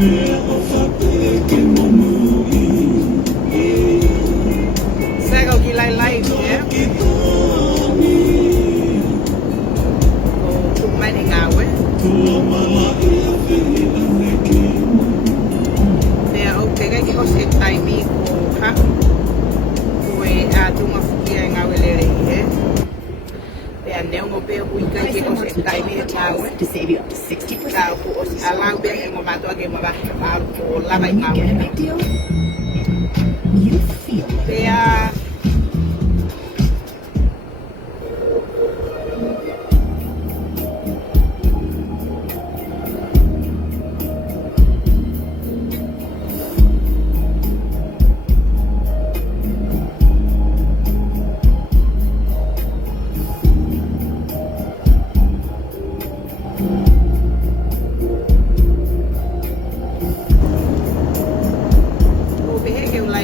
Sego ki lai lai ya. Oh, mai ni ngawe. Dia okay cái o se tai mi ko ha. Ko e a tu ma fuki ngawe le re. Dia ne ngo pe u ka ke o se tai mi ngawe to save you up to 60%. Ka ko o se ala be ngo ma to ke ma ba ka ko la ba ngawe. Get a big deal? You feel it. Dia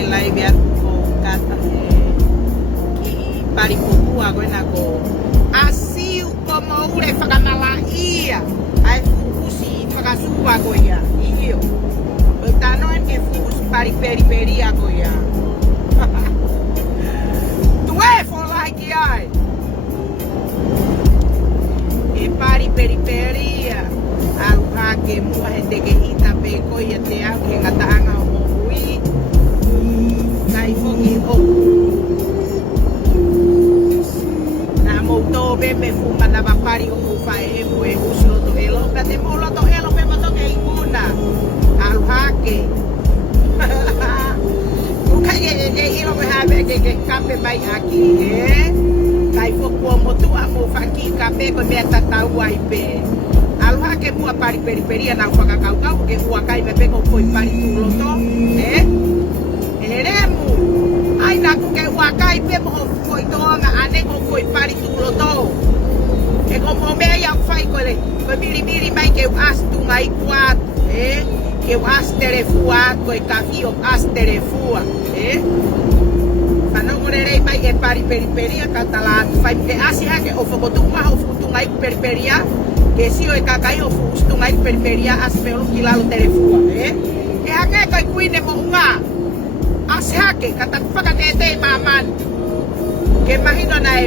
lai biar ko kata ki pari kuku agora na ko asiu como ure fakamala ia ai fusi fakasuwa ko ya iyo betano en que fus pari periferia ko ya tuwe for like ai e pari periferia al que mucha gente que ita pe ko ya te que ngataanga bebe fuma na bapari o fae e uso to elo pate molo to elo pe mato ke ikuna al hake o kai ke ilo me habe ke kape bai aki kai fo ko motu a mo faki kape ko me tata wai pe al hake mo pari periferia na faka kau ke o kai me pe ko foi pari tulo to eremu ai na ko ke o kai pe mo foi to nga ane ko foi pari tulo to e como me ia fai ko le ko biri mai ke as tu ngai kuat que o as terefua ko e kafio as terefua Ano mo rei mai e pari periferia katala fai ke asi ha ke o fogo tu ma o futu ngai periferia que si o e kakai o futu ngai periferia as pelo kilalo terefua que ha ke ko kuine mo nga as ha ke kata pakatete maman que imagino na e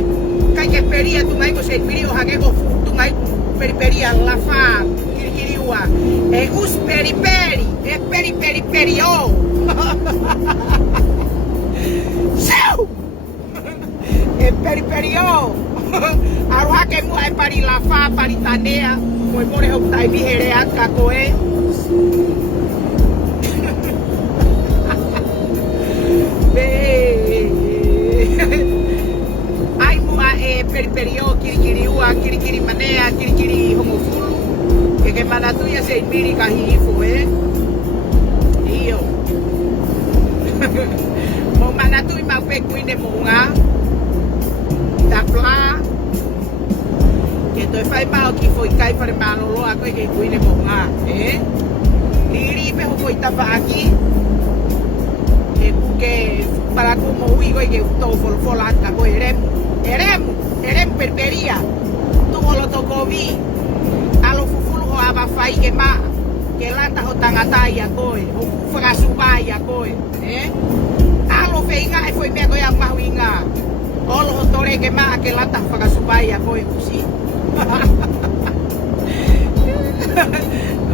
kai ke peria tu ngai ko se pirio ha ke o futu ngai periferia la fa kirikiriwa e us periperi e periperio Seu! E periperio Aroha ke mua e pari la fa pari tanea Moe more hau tai vihere aka koe Ai mua e periperio kirikiriua kirikiri manea kirikiri homofulu que manatuia se miri kahifu Iyo Mo manatui mau pe kuine mo nga da pla que toi fai mau ki foi kai para malolo a que kuine mo nga Liri pe foi tapa aqui que para como uigo que to fola ka ko erem perperia tu lo tokovi alo fufulu ho aba fai que ma que lata o tangata ya koe o fuga suba ya koe alo feinga e foi mego ya mahuinga olo tore que ma que lata fuga suba ya koe usi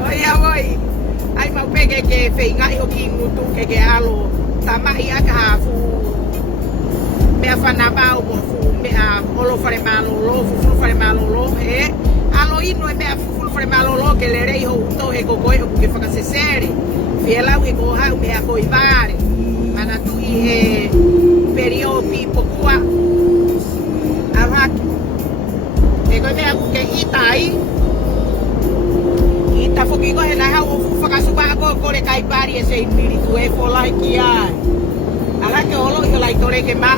oya boy ai mau pege que feinga e o ki mutu que alo tamai aka fu me afana ba o fu me olo fare malolo fu fare malolo alo ino e me fu fare malolo que le rei ho to e go goe que fa se sere fiela we go ha me a coivare mana tu e perio pipo qua avak e go me a que itai ita fo que go na ha o fa ka suba go le kai pari ese espíritu e fo like ya ala que olo yo la tore que ma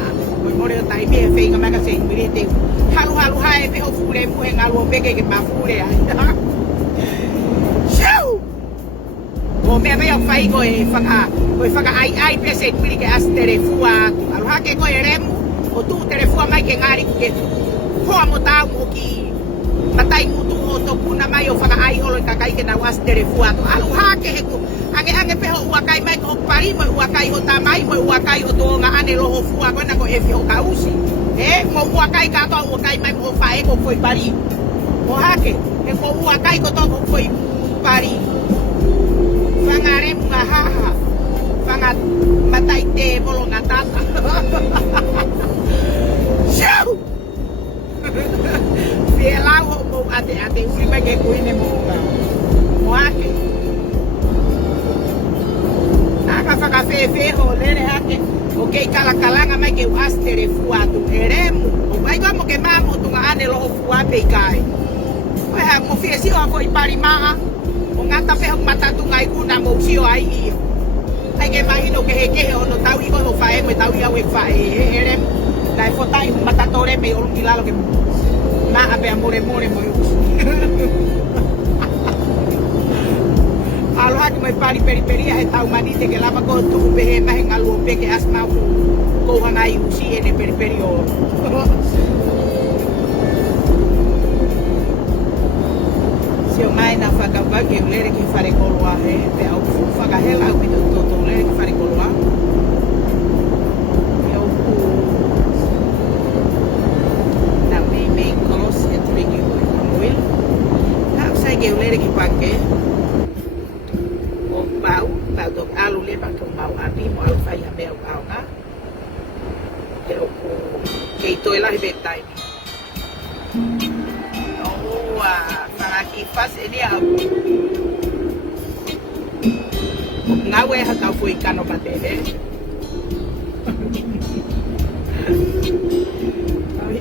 more tai me feinga ma ka se espíritu halu ha e pe ho fure mu en algo peke que ma fure ai o me veo fai go e faka ai pese pili que as terefua alo ha que go eremu o tu terefua mai que ngari que ho amota mo ki matai mutu ho to puna mai o whaka ai holo ka kai ke na was tere fuato alu hake he ku ange peho ua kai mai ko pari mo ua kai ho tamai mo ua kai ho to nga ane roho fua ko na ko e fio ka usi mo ua kai ka to ua kai mai mo fae ko foi pari o hake e ko ua kai ko to ko foi pari whangare mga haha whangat matai te molo nga tata Shoo! Fielau ho mo ate uri mai ke kuine mo hake aka whakawhewe ho lere hake o kei kalakalanga mai ke uastere fuatu eremu o mai mo ke mamo tunga ane loho fuape kai oe ha mo fiesi o ako ipari maa o ngata peho matatu ngai kuna mo usio ai iyo ai ke mahino ke hekehe o no tau iko ho fae mo tau iau e fae eremu dai fotai matatore me o lungilalo ke na ape amore mo alo haki mai pari periperia he tau manite ke lava ko tu pehe mahe ngalu pe ke asma ko hangai usi ene periperio se o mai na faka ba ke lere ke fare kolwa he pe au faka hela au pito to lere ke fare kolwa eu na me kolos e trigi o will ha sai ke lere ke pake Bau dok alu le ba tong mau api mo alu fai a meu au nga te o ku ke to ela he betai no para ki fas ele au nga we ha ka foi kano mate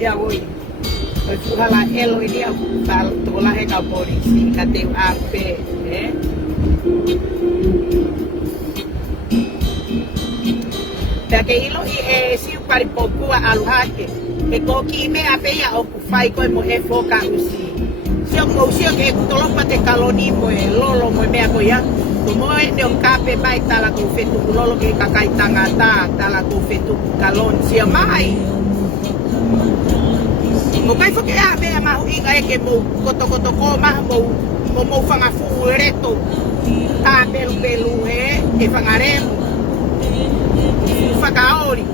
ya voy pues ojalá elo iria tal tola he ka polisi ka te ape Dake ilo i si pari pokua aluhake e koki me apeia o kufai koe mo e foka usi sio mo usio ke tolopa te kaloni mo e lolo mo mea koia to mo e ne o kape mai tala ko fetu lolo ke kakai tangata tala ko fetu kalon sio mai mo kai foke a mea mahu inga e ke mo koto ko maha mo fanga fu reto ta pelu e fangaremu whakaori,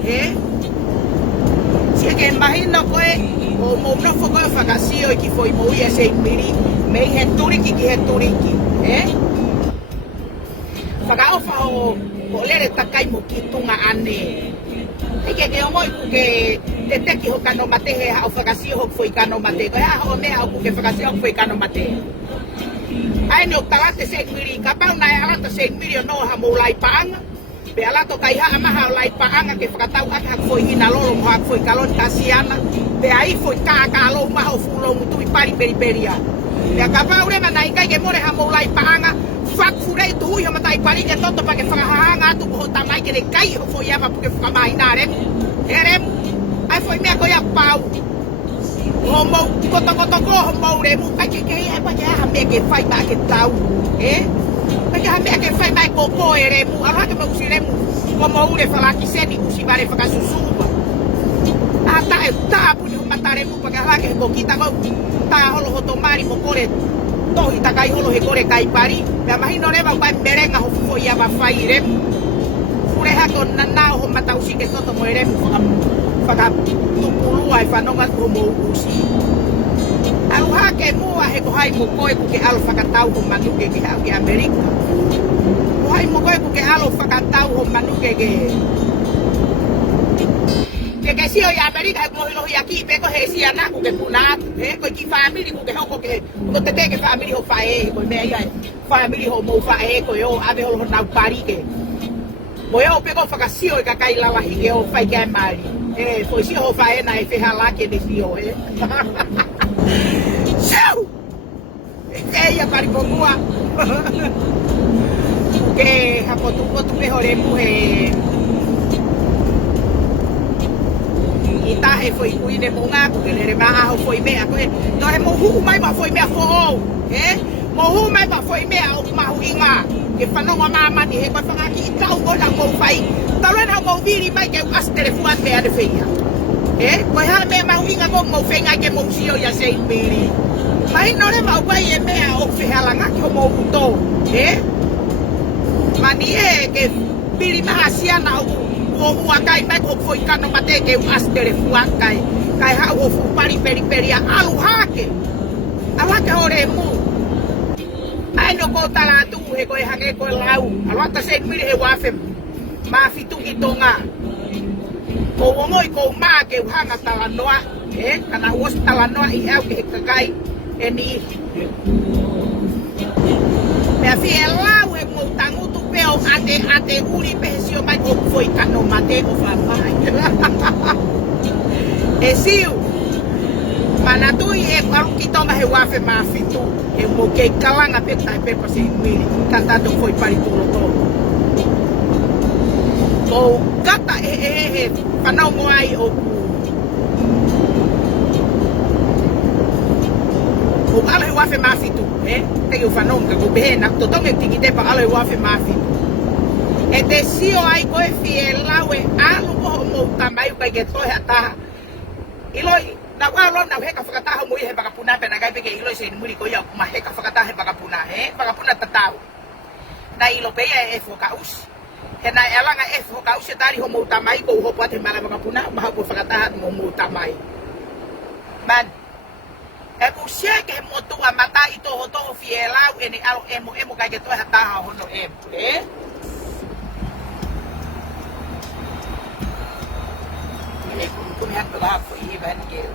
Sia ke mahina koe, o mo nofo koe whakasio i ki foi mo ia se miri, mei he turiki ki he turiki, Whakaofa o lere takai mo ki tunga ane. Eke ke omoi kuke te teki ho kano mate he hao whakasio ho foi kano mate, koe ha ho mea ho kuke whakasio ho foi kano mate. Ai ne o talate se miri, ka pau nai alata se miri o no ha mo lai paanga. Pe alato kai ha maha lai paanga ke whakatau aka foi hina lolo mo hak foi kalon kasiana. Pe ai foi ka lo maho fulo mutu i pari periperia. Pe ka pau rema nai kai ke more ha mo lai paanga. Fak furei tu hui matai pari ke toto pa ke whakahanga atu ko tamai ke ne kai ho foi ama puke whakamai na rem. Erem ai foi mea koia pau. Ho mo koto ko ho mo remu kai ke ai pa ke ha me ke fai ba ke tau. Porque a minha que faz mais cocô, eremu, a lá que eu usiremu, como o ure falar que se ni usi bare fazer sussuba. Tá, pude mataremu porque a lá que coquita go, tá rolo rotomari mo core, tohi tá cai rolo recore cai pari, me imagino reba vai merenga ho fo ia va fairemu. Fure ha con na ho mata usi que toto mo eremu faga tupulu ai fanonga como usi. Aluha ke mua he kohai mo koe ku ke alo whakatau ho manuke ke hau ke Amerika. Kohai mo koe ku ke alo whakatau ho manuke ke sio i Amerika he lohi aki peko he si ana ku ke punatu. Ko ki family ku ke hoko ke ko te ke family ho fae ko me ai family ho mo fae ko yo ave ho na pari ke. Mo yo peko whakasio i ka kai lawa hi ke ho fai ke mari. Foi si ho fae na e fehala ke de sio Seu! Ella pari pokua. Que hapotu mejoremu ita he foi kuine monga ku ke lere maa ho foi mea ko no he mo hu mai ma foi mea fo mo hu mai ma foi mea o ma hu inga ke fanonga mama ni he ko fanga ki tau go na mo fai tau na mo viri mai ke astere fuan mea de feia ko ha me ma hu inga mo fenga ke mo sio ya sei miri Mai no le mau vai e mea o whihalanga ki o mō uto, Mani e ke piri maha siana o huakai mai ko foi kano mate ke u astere fuakai. Kai hau o fu pari peri a alu hake. Awake hore mu. Ai no ko tala tu he ko e hange ko lau. Alwata se miri he wafe mafitu i tonga. Ko ngoi ko ma ke hanga tala noa, kana was tala noa I au ke kakai e ni. Mea fi e lau e mo tangutu peo ate uri pesio mai ko foi kano mate o fa mai. E siu. Mana tui e paru ki tonga he wafe mafitu. E mo ke kalanga pe tai pe pa se miri. Tantato foi pari tulo to. O kata he whanau moai o ala he wafe mafitu, te ki whanau ka ko behena, to tonga tiki te pa ala he wafe mafitu. E te sio ai koe fie lawe alu koho mo tamai kai ke tohe ataha. Iloi, na walo na heka whakataha mui he bakapuna pe na kai peke iloi se muri ko iau ma heka whakataha he bakapuna, bakapuna tatau. Na ilo peia e whakausi. He na elanga e whakausi tari ho mo tamai ko uho pate mara bakapuna, maha ko whakataha mo tamai. Man, e kusia ke he motua mata I toho toho fie lau e ni alo emo kai ke tohe ataha hono emo, Kung hat pala po iban kayo.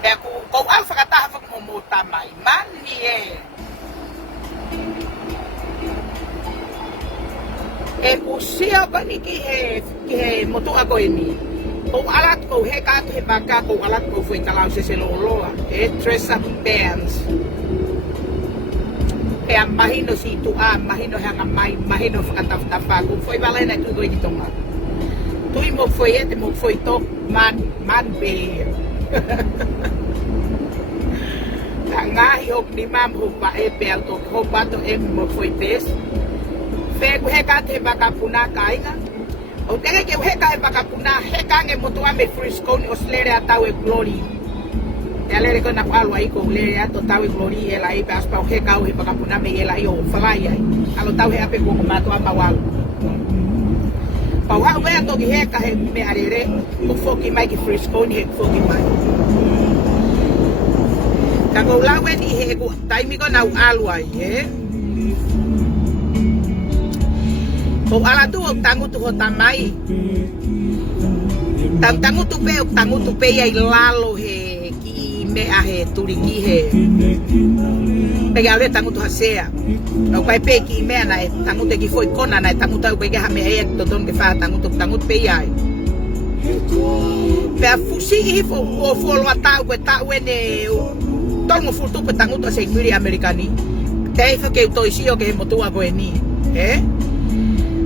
Kaya kung alfa katahapag mumutamay, man niye. Kung siya ba ni kihe motu ako ini. Kung alat ko he kato he baka, kung alat ko fue kalaw sa siloloa. Tres up bands. Kaya mahino si tua, mahino hanga mai, mahino whakatawtapa. Kung foi balay na tuloy dito nga. Tui mo foi ete, mo foi to, man be. Ngahi hok ni mam hok ba e pe alto, hok ba to mo foi pes. Fe ku heka te bakapuna kai nga. O tega ke heka e bakapuna, heka nge motua me frisco ni oslere atawe glory. E alere ko na palo ai ko le ato tawe glory e lai pas pa he kau he pakapuna me e lai o falai ai alo tau he ape ko mato a mawal pa wa we ato ki he ka he me arere ko foki mai ki frisco ni he foki mai ka ko lawe ni he ko taimi ko na alu ai ko ala tu tangu tu hotamai tangu tu pe ai lalo he me ahe turiki he pega ale tangu tu hasea no kai pe ki me na tangu te ki foi kona na tangu ta pega ha me e to don ke fa tangu pe ai pe fusi hi fo lo ata ko ta wene tongo futu pe tangu to se miri americani te fa ke to isi o ke mo tu a ko ni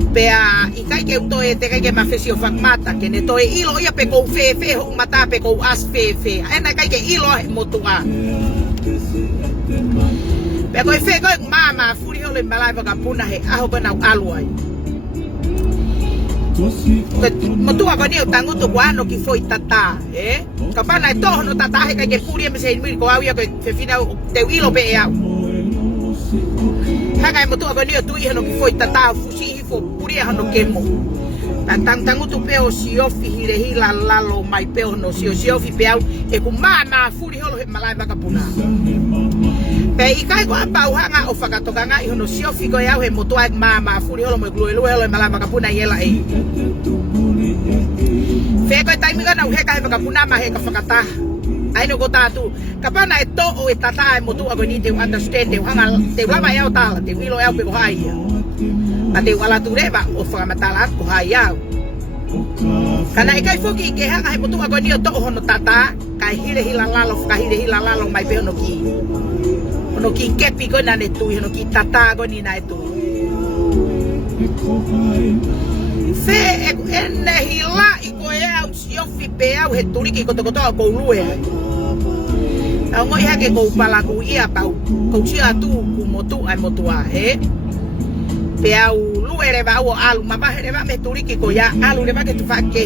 Pea ikai ke uto e te kai ke mafesi o whakmata ke ne toe ilo ia pe kou fe ho mata pe kou as fe ena kai ke ilo he motua pe koe fe koe mama furi hole malai wakapuna he aho bana aluai motua ko ni o tangutu wano ki foi tata kapana e toho no tata he kai ke furi e me se inmiri ko au ia koe fe fina te ilo pe e au Haka e motua ko ni o tui hano ki foi tata fusi fo puria hano kemo tangu tu peo siofi hire hila lalo mai peo no siofi peo e ku mama furi holo he malai wakapuna pe ikai ko apa uhanga o whakatokanga I hono siofi ko iau he motua e mama furi holo mo glue holo he malai wakapuna iela e fe ko taimi kana uheka he wakapuna ma he ka whakataha ai no ko tatu kapana e to o e tata e motua ko ni te understand te hanga te lava iau tala te wilo iau pe ko haia Ate wala tureba o whakamatalat ko hayau. Kana ikai foki ke hanga he motua ko ni o to hono tata kai hire hila lalo mai pe hono ki kepi ko na ne tu hono ki tata ko ni na tu. Fe ene hila I ko e au siofi pe au he turiki ko tokotoa ko lue. Au ngoi hake ko pala ko ia pau ko sia tu ku motu ai motua pe au luere va o alu mama here va me turiki ko ya alu le va que tu fa que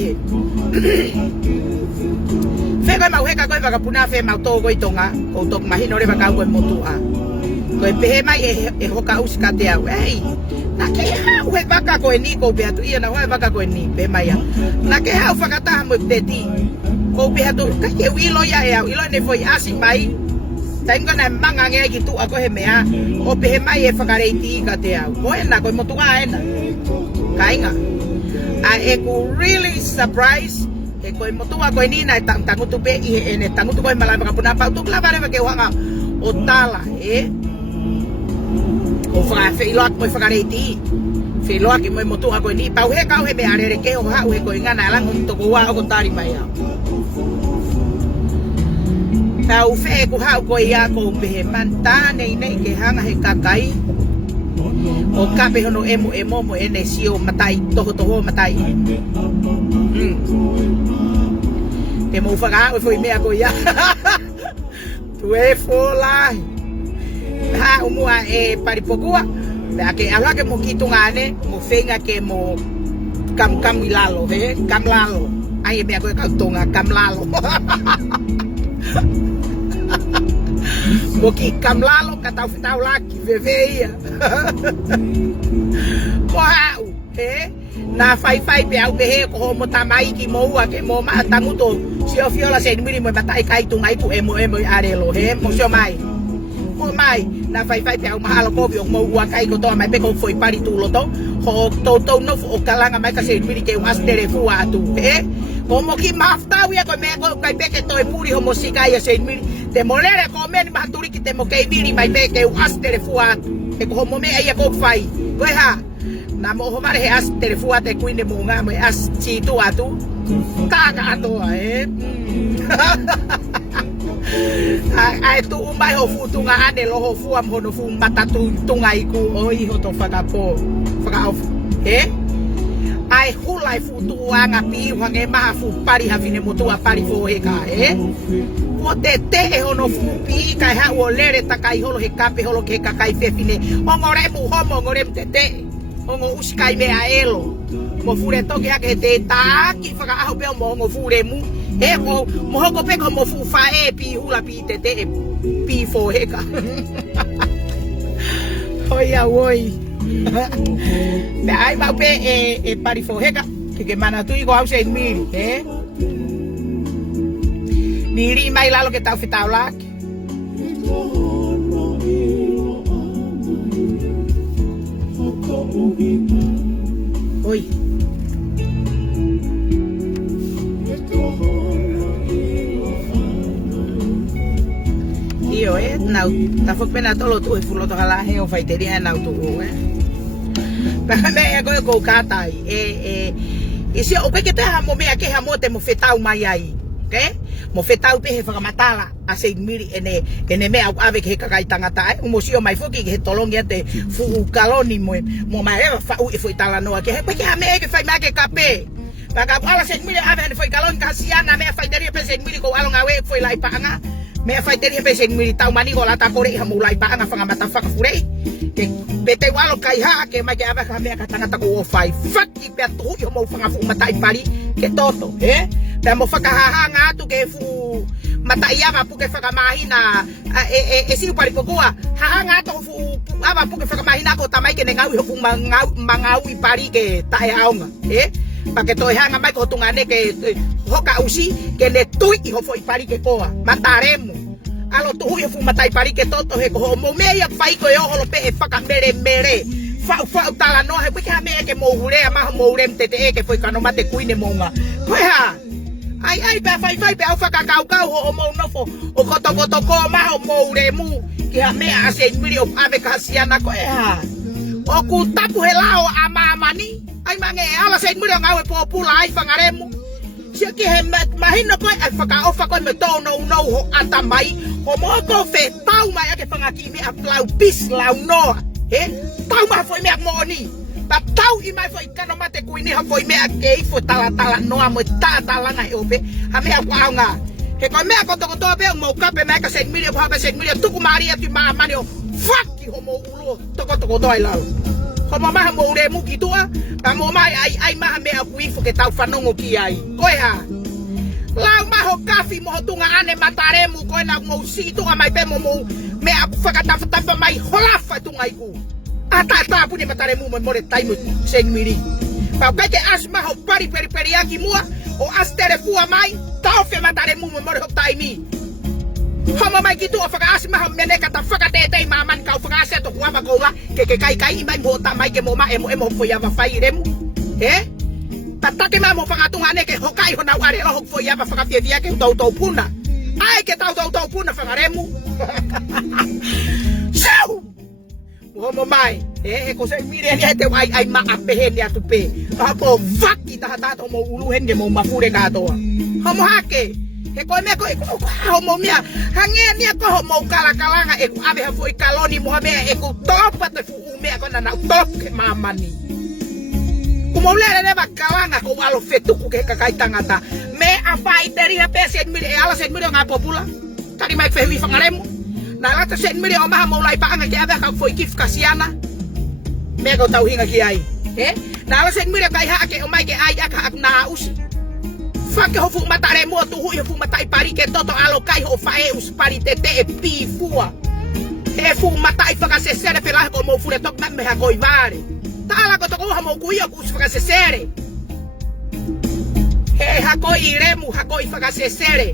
fe ko mau heka ko va ka puna fe mau to ko itonga ko to mahino le va ka ko motua ko pe mai e hoka uska te au ei na ke ha we va ka ko ni ko be tu ia na va ka ko ni pe mai na ke ha fa ka ta mo te ti ko be tu ka ke wi lo ya ya ilo ne foi asi mai tengo na manga nge ki tu ako he mea o pe mai e fa ka reiti ka te au ko na ko motua ena kainga a e ko really surprise e ko motua ko ni na tangu tu pe i ene tangu tu ko mala ka puna pa tu klavare ke wanga o tala o fa fe lot mo fa ka reiti fe lo ki mo motua ko ni pa he ka he me are ke o ha o ko ngana lang to ko wa ko tari mai ya tau fe ko ha ko ia ko pe manta nei nei ke hanga he kakai o ka pe hono emo mo ene sio matai toho matai te mo fa o foi me ko ia tu e fola ha umu e paripokua la ke ala ke mo kitungane mo fenga ke mo kam ilalo kam lalo ai me ko ka tonga kam lalo Moki kamlalo katau fitau laki veveia. Wow, na fai pe au behe ko mo tamai ki mo wa ke mo ma tanguto si o fiola se ni mo batai kai tu ngai ku emo arelo mo sio mai. Mo mai na fai pe au mahalo ko bi mo wa kai ko to mai pe ko foi pari tu loto ho to no o kalanga mai ka se ni ke was telefu atu como que mafta uia ko me ko kai pe ke to e puri ho musika ia se ni te molere ko me ni maturi ki te mo ke biri mai pe ke was telefu atu e ko mo me ia ko fai ko ha na mo ho mare he as telefu ate kuine mo nga mo as chi tu atu kaga ato ai tu umai ho futu nga ane lo ho fu am hono fu matatu tungai ku oi ho to faka po faka ai hulai futu anga pi wange ma fu pari havine motu a pari fo heka o te hono fu pi kai ha o lere takai holo he kape holo ke kakai fefine ongore mu homo ngore te ongo uskai me a elo mo fure to ke ake te ta ki faka aho pe mo ngo fure mu ko mo hoko pe ko mo fu fa pi hula pi te pi fo heka oia woi me ai mau pe pari fo heka ke mana tu iko hause mil ni mai lalo ke tau fitau lak oi io nau ta fo pena tolo tu e fulo to kala he o faiteria nau tu Pero me ko katai isi o pe ke te ha mo me ke ha mo te mo fetau mai ai okay mo fetau pe he whakamatala a se miri ene me au ave ke kakai tangata mo sio mai foki ke tolongi ate fu kaloni mo mai fa u foi tala no ke pe ke me ke fai ma ke kape Paka ala se miri ave ne foi kalon kasiana me fai deri pe se miri ko alonga we foi lai panga me fai deri pe se miri tau mani ko la ta kore ha mo lai panga whakamata whakafurei ke bete walo kai ha ke mai ke ave ka me ka tangata ko fai faki pe tu yo mo whakafu matai pari ke toto pe mo whakahaha nga tu ke fu matai ava pu ke whakamahina si pari pokua haha nga to fu ava pu ke whakamahina ko tamai ke ngau fu mangau i pari ke tae aonga Pake to hanga mai ko tungane ke hoka usi ke le tui i ho foi pari ke koa mataremu alo tu hu fu matai pari ke toto he ko mo me ya fai ko yo holo pe e faka mere fa tala no he pe ka me ke mo hure ma mo hure mtete ke foi kano mate kuine monga ko ha ai pe fai pe au faka kau ho mo no fo o koto ko ma ho mo hure mu ki ha me a se miri o ave ka siana ko ha o ku tapu he lao amani ai mange ala se muri ngau e popula ai fangaremu se ki he mahino ko ai faka ofa ko me to no ho atamai o mo ko fe tau mai ke fanga ki me aplau pis lau no tau ma foi me moni ta tau i mai foi kano mate kuini ha foi me ke fo tala no amo tala na obe ha me a nga ke ko me ko to be mo ka pe me ka se muri ha be se muri tu ku maria tu ma mani fuck ki ho mo ulo to ko doi lao Como maha mo ure muki tua, pa mo mai ai maha me a kuifo ke tau whanongo ki ai. Koe ha. Lau maho kafi mo tunga ane mataremu koe na mo si tunga mai pe mo me a whakatawhatawha mai holafa tunga iku. Ata pune mataremu mo more taimu seng miri. Pau kake as maho pari aki mua o as tere fua mai tau fe mataremu mo more hok taimi. Homa mai gitu o whakaasi maha meneka ta whakatetei maman kau whakaasi ato kuama koula ke kai imai mo ta mai ke mo ma emo hoko yawa whai remu. Tatake ma mo whakatunga ane ke hokai ho nau are o hoko yawa whakawhiawhia ke tau puna. Ai ke tau puna whakaremu. Sau! Homo mai, ko sa mire ni ate ai maapehe ni atupe. Apo vaki tahatato mo uluhen ge mo mafure katoa. Homo hake. He koe mea koe homo mea hange ni ko homo kala-kalanga e abe ha foi kaloni mo mea e ko topa te fu mea ko na toke mamani. Kumo lere ne bakalanga ko alo fetuku ke kakai tangata. Me a fighter ha pese mire ala se mire nga popula. Tadi mai fehi fangaremu. Na lata se mire o maha mo lai paanga ke abe ka foi kif kasiana. Me ko tau hinga ki ai. Na ala se mire kai ha ke o mai ke ai aka na usi. Fake ho fu matare mo tu hu fu matai pari ke toto alo kai ho fae us pari tete e pi fua. E fu matai faka se sere pela ko mo fure tok na me ha koi vare. Tala ko to ko mo ku yo ku faka se sere. He ha koi remu ha koi faka se sere.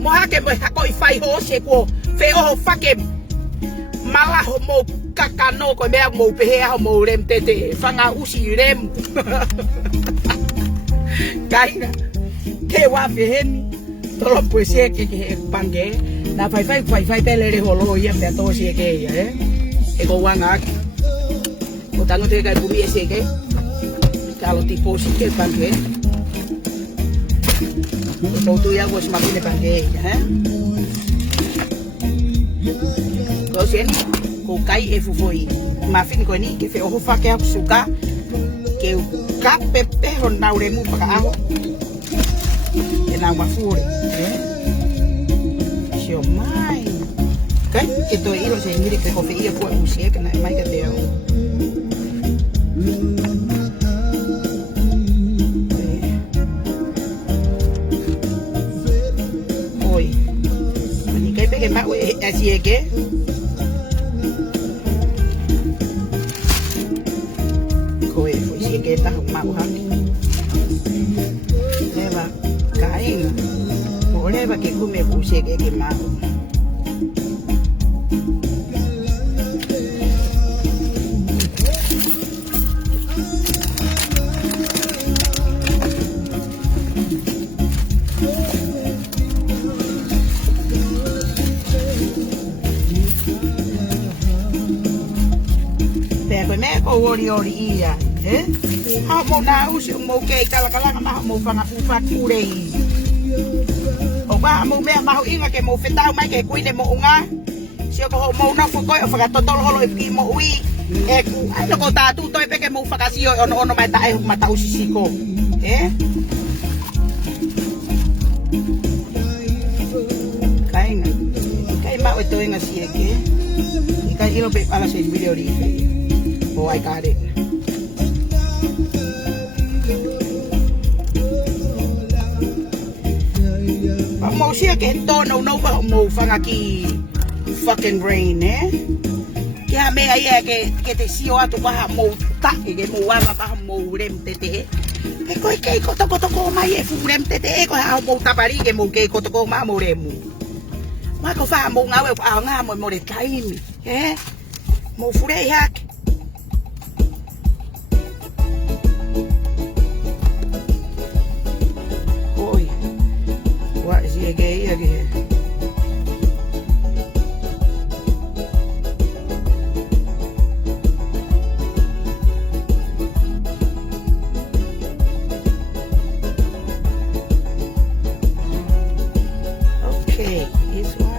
Mo ha ke mo ha koi fai ho se ko fe o fake mala ho mo kakano ko me mo pehe ho mo rem tete fanga usi rem. Kainga ke wa feheni tolo poesia ke pange na fai pele re holo ya me to si ke e ko wanga o tango te kai puri ese ke kalo tipo si ke pange o tu ya was makine pange ko sen ko kai e fufoi mafin ko ni ke fe o fa ke suka ke ka pepe hon naure mu paka aho na mafure sio mai kai ito ilo se mire que cofe ia foi usie que na mai que deu oi ni kai pegue ma así é que coi foi si que tá mau haki leva kainga oleva ke kume kuseke ke mago pero me ko ori ia ha mo na usi mo ke kala ma mo fanga fufa kurei o ba mo me ma ho inga ke mo fetau mai ke kuine mo unga sio ko mo na fu ko o faga totol holo e mo ui e ku ai no ko ta tu to e pe ke mo faga sio ono mai ta e mata usi siko kai ma o to inga si ke kai ilo pe para se video ri o ai kare mo sia ke tono no ba mo fanga ki fucking brain ke ha me ai ke te sio atu ba mo ta ke mo wa ba mo rem tete ke ko to mai e fu rem tete ko ha mo ta pari ke mo ke ko to ma mo remu ma ko fa mo nga we a nga mo re taimi mo fure yak again. Okay, this one.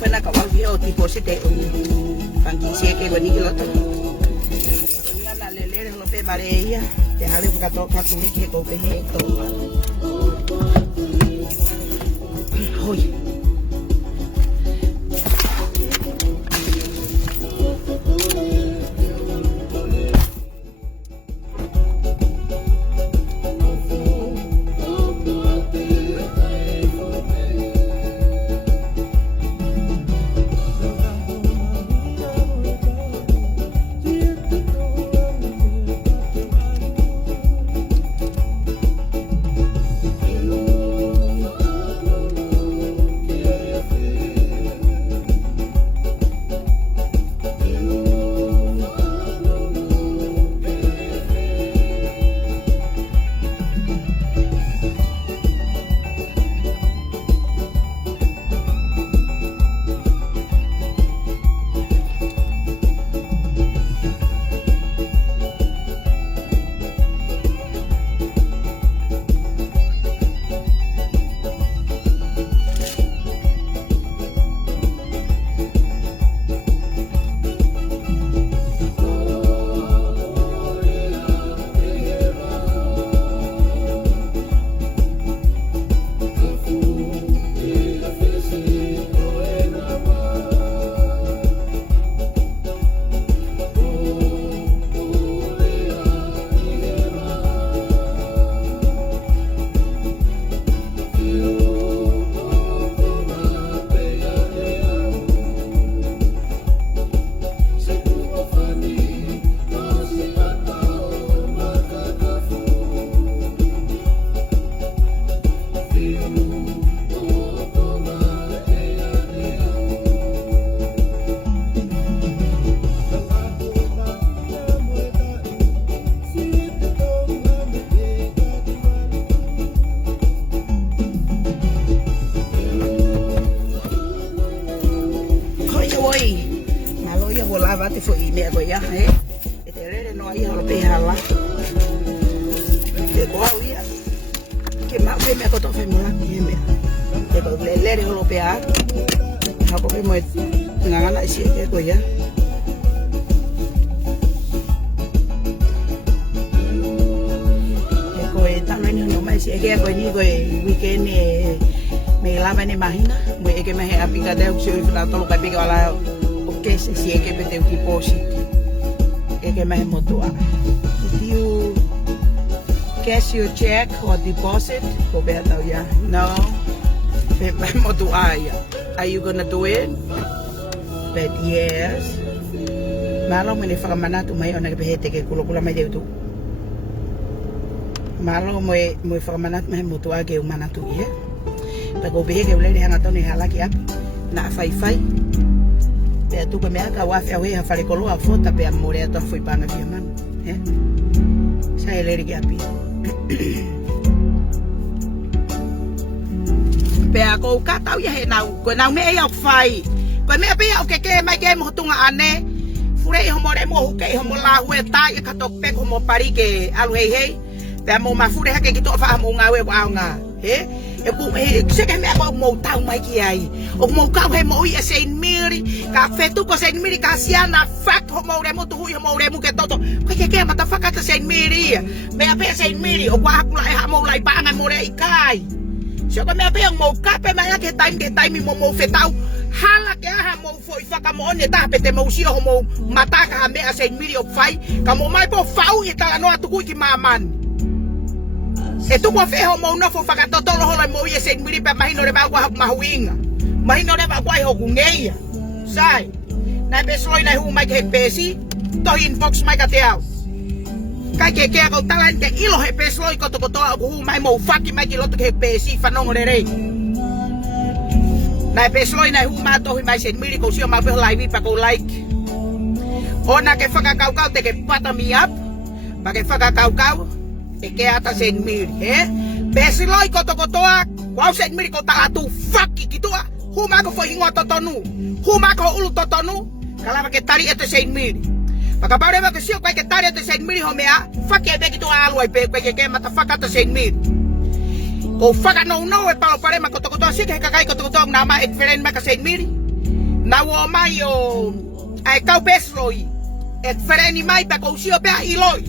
fue na ka wau tipo se te pangisi ke wani ki loto ya la lele lo pe mareia te hale ka to ka tuli ke ko pe he to hoi Te foi me agoia he e te rere no ai ho pe hala te ko ia ke ma pe me ko to fe mo ni me te ko le le ho pe a ha ko pe mo ngana na si te ko ia te ko e ta no mai si ke ko ni ko weekend me la va ni imagina mo e ke me ha pinga de o si na to ka pinga la que se sigue que tem depósito é que mais motor you cash your check or deposit coberta ya no mais motor are you gonna do it but yes malo me fa mana tu mai ona que pete que culo mai de tu malo mo fa mana mai motor que mana tu ya ta ko be que le hanga to ni hala ki ap na fai pe tu que me aka wa fe we ha fare kolo a fota pe amore to foi pana fi man sa ele ri api pe ako ka tau ya he na ko na me ya fai ko me pe o ke mai ke mo tunga ane fure ho mo re mo ke ho mo la we ta ya ka to pe ko mo pari ke alu hei pe mo ma fure ha ke ki to fa mo nga we wa nga e bu e se ke me mo tau mai ki ai o mo ka he mo i se miri ka fetu ko se miri ka siana fat ho mo re mo tu ho mo re mo ke toto ko ke mata faka ta se miri me ape se miri o kwa ku lai ha mo lai pa nga mo re kai se ko me ape mo ka pe ma ke time mo fetau hala ke ha mo foi faka mo ne ta pe te mo si ho mo mata ka me se miri o fai ka mo mai po fau i ta no atu ki maman e tu ko fe ho mo no fo faka toto lo mo i se miri pe mai no re ba wa mahuinga mai no re ba wa ho kungeia sai na pe soi na hu mai ke pesi to inbox mai ka te au ka ke ko talante ilo he pe soi ko to hu mai mo faki mai ki lo ke pesi fa no re na pe soi na hu ma to mai se miri ko si ma pe live pa ko like ona ke faka kau te ke pata mi up pa ke faka kau e ke ata se miri pesi loi ko to wa se miri ko ta tu faki ki to hu ma ko fo hingo to tonu hu ma ko ulu to tonu kala ke tari ete se miri paka pare ba ke sio ke tari ete se miri ho mea faki be ki to alu pe ke mata faka to se miri o faka no e pa pare ma ko to si ke kai ko to na ma e feren ma ka se miri Na wo mai o ai kau besloi. Et freni mai pa ko sio pe iloi.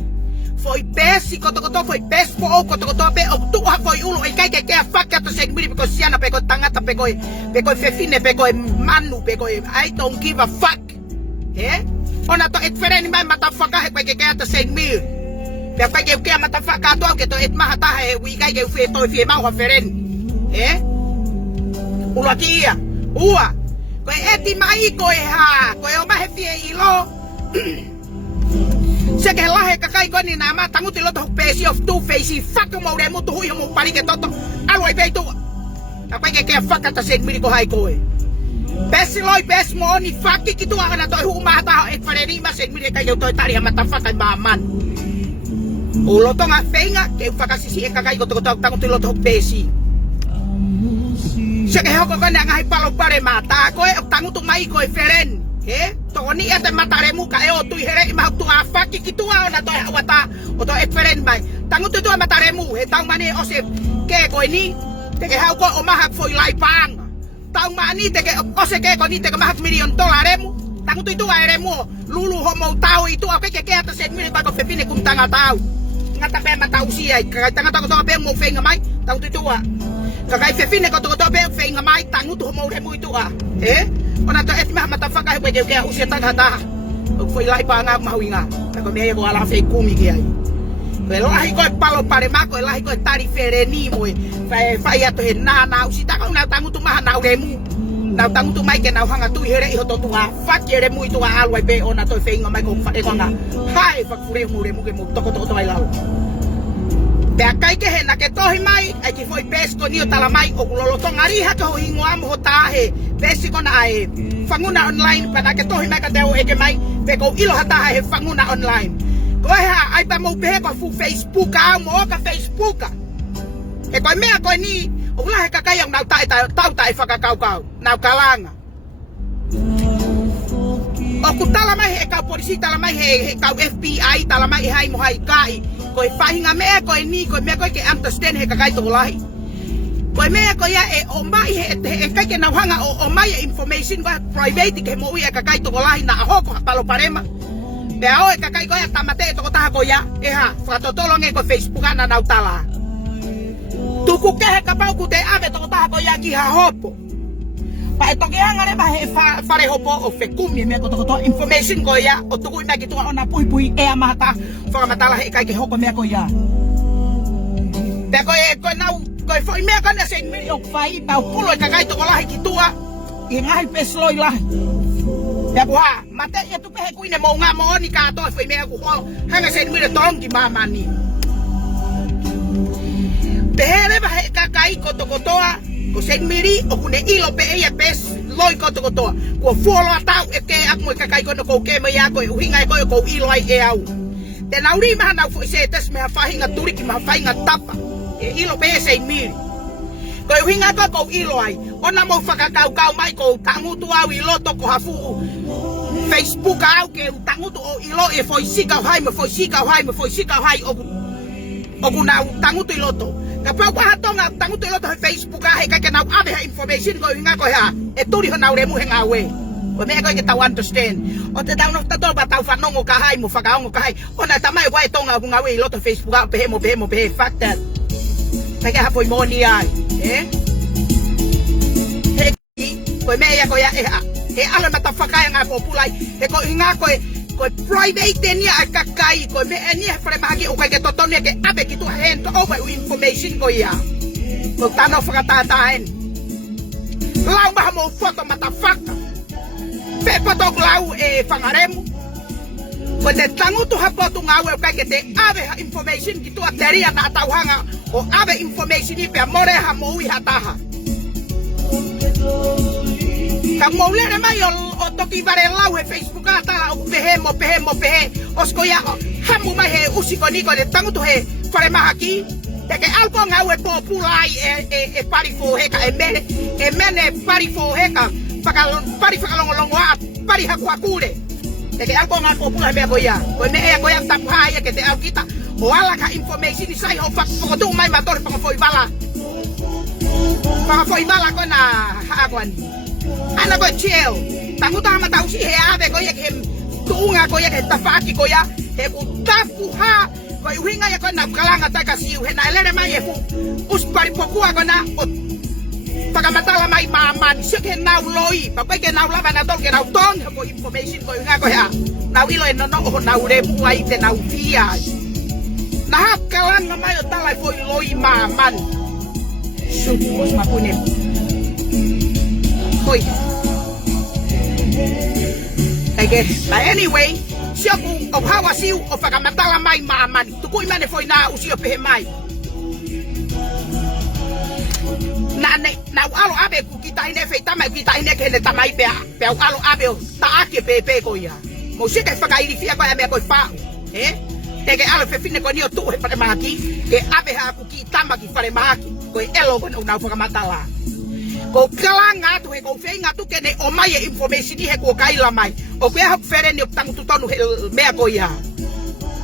Foi besi koto foi bes po o koto pe o tu ha foi ulo e kai ke faka to sen miri ko siana pe ko tangata pe ko fefine pe ko manu pe ko I don't give a fuck. Ona to et freni mai matafaka he pe ke to sen miri. Pe pa ke matafaka to ke to et mahata he wi kai ke fe to fe ma ho feren. Ulo kia. Ua. Ko eti mai ko ha ko o ma he fie ilo. Seke lahe kakai koni na ma tanguti loto pesi of two face fuck mo re mo to hu mo pari ke toto alo ai beito apa ke fuck ta sen miri ko hai ko besi loi bes mo ni fuck ki tu ana to hu ma ta e fare ni ma sen miri ka yo to tari ma ta fuck ma man o loto nga fenga ke fuck si e kakai ko to tanguti loto pesi seke ho ko na ngai palo pare mata ko tangutu mai ko feren Toni ate mataremu ka o tu here ma tu afaki kitua na to wata o to ekferen mai tangu tu mataremu tau mani o se ke ko ni te ke hau ko o ma hak foi lai pang tau mani te ke o se ke ko ni te ke ma hak $1,000,000 tangu tu aeremu lulu ho mo tau itu apa ke ate se mi pa ko fefine kum tanga tau ngata pe ma tau si ai ka tanga to pe mo fenga mai tangu tu ka kai fefine ko to pe fenga mai tangu tu mo remu itu Ona to etma matafaka he ke usia tangata. Foi lai pa nga mahawinga. Ko me ko ala fe kumi ki ai. Ko lahi ko palo pare mako lahi ko tari fereni mo. Fa ya to na usita ka na tangu tu maha na uremu. Na tangu tu mai ke na hanga tu here i hoto tu a fa kere mu tu a alwa be ona to fe nga mai ko fa e ko nga. Hai fa kure mu re mu ke mu to ai lao. Te akai ke he na ke tohi mai ai ki foi pesko ni o tala mai o lolo to ngari ha ko hingo am hotahe besi kona ai fanguna online pa na ke tohi mai ka deu e ke mai pe ko ilo hata he fanguna online ko ha ai pa mo pe pa fu Facebook a mo ka Facebook e ko me ko ni o la he ka kai ang tau tai fa ka kau na kalanga o ku tala mai he ka polisi tala mai he ka FBI tala mai hai mo hai kai ko fahinga me ko ni ko me ko ke understand he ka kai to lahi ko me ko ya e o mai he kai ke na hanga o mai information ko private ke mo ia ka kai to lahi na ho ko palo parema be ao ka kai ko ya tamate to ta ko ya ha fa to tolo nge ko Facebook na na utala tu ku ke ka pa ku te ave to ta ko ya ki ha hopo pa to ke ngare ba he fare hopo o fe kumi me ko to information ko ya o tu ku me ki tu ona pui e amata fa matala he kai ke hopo me ko ya be ko e ko na ko foi me ka na sen me o fai pa pulo ka kai to ko lahi ki tua i ngai pesloi lahi ya bua mate ya tu pe ku ine mo nga mo ni ka to foi me ku ho hanga sen me tong ki mama ni Tere ba he ka kai ko to toa ko sen miri o kune ilo pe e pes loi ko to toa ko folo atau e ke ak mo ka kai ko no ko ke me ya ko uhinga ko ilo ai e au te na uri ma na fo se tes me fa hinga turi ki ma fa hinga tapa e ilo pe sen miri ko uhinga ko ilo ai ona mo fa ka kau mai ko tangu tu au ilo to ko hafu Facebook au ke tangu tu o ilo e foi sika hai me foi sika hai o kuna tangu tu ilo to kapau ka hatonga tangu tu loto Facebook ha ka na ave ha information ko hinga ko ha e turi ho na ure mu henga we ko me ko ke ta understand o te down of ta do ba ta fa no ka hai mu fa ka ngo ka hai ona ta mai wa tonga ku nga we loto Facebook ha pe mo fact that ka ha foi moni ai ko me ya ko ya e ala mata fa ka nga populai e ko hinga ko ko private tenia akakai ko me eni fare magi o kai to tonia ke abe ki tu hand over information ko ya ko tano fakata taen lau ba mo foto matafaka pe pato lau e fangaremu ko te tangu tu hapoto ngawe kai ke te abe information ki tu ateria na tauhanga o abe information ni pe more ha mo wi hataha kamu le mai o toki vare lau e Facebook ata o pehe osko ya hamu mai he usiko niko de tangu to he fare mahaki te ke alko ngau e populai e pari fo he ka e mene pari fo he ka pari longo pari hakukule te ke alko ngau populai me ko ya ko me e ko ya tap hai ke te au kita o ala ka information ni sai ho fa ko tu mai mator pa foi bala ko na hagwan ana ko chill tanguta mata usi he ave ko ye kem tunga ko ye ke tafaki ko ya he ku tapu ha ko winga ya ko na kalanga taka siu he na elere mai fu uspari pokua ko na pagamatala mai maman sike na loi pa ke na lava na tol ke na tong ko information ko nga ko ya na ilo no no na ure puai te na ufia na hap kalanga mai tala ko loi maman supos mapunem Hoy. Okay. But anyway, siya kung hawa siya o pagamatala may maaman. Tukoy man foi na usiyo pehe may. Na alo abe ku kita ine fe tamai kita ine kene tamai pe alo abe ta ake pepe ko ya. Mo siya kay pagaili fia ko ame ko pa. Tege alo fe fine ko ni o tu he pare mahaki. Ke abe ha ku kita maki pare mahaki. Ko elo ko na pagamatala. Ko kalanga tu he ko feinga tu kene o mai information he ko kaila mai o pe ha fere ni tang tu tonu me ko ya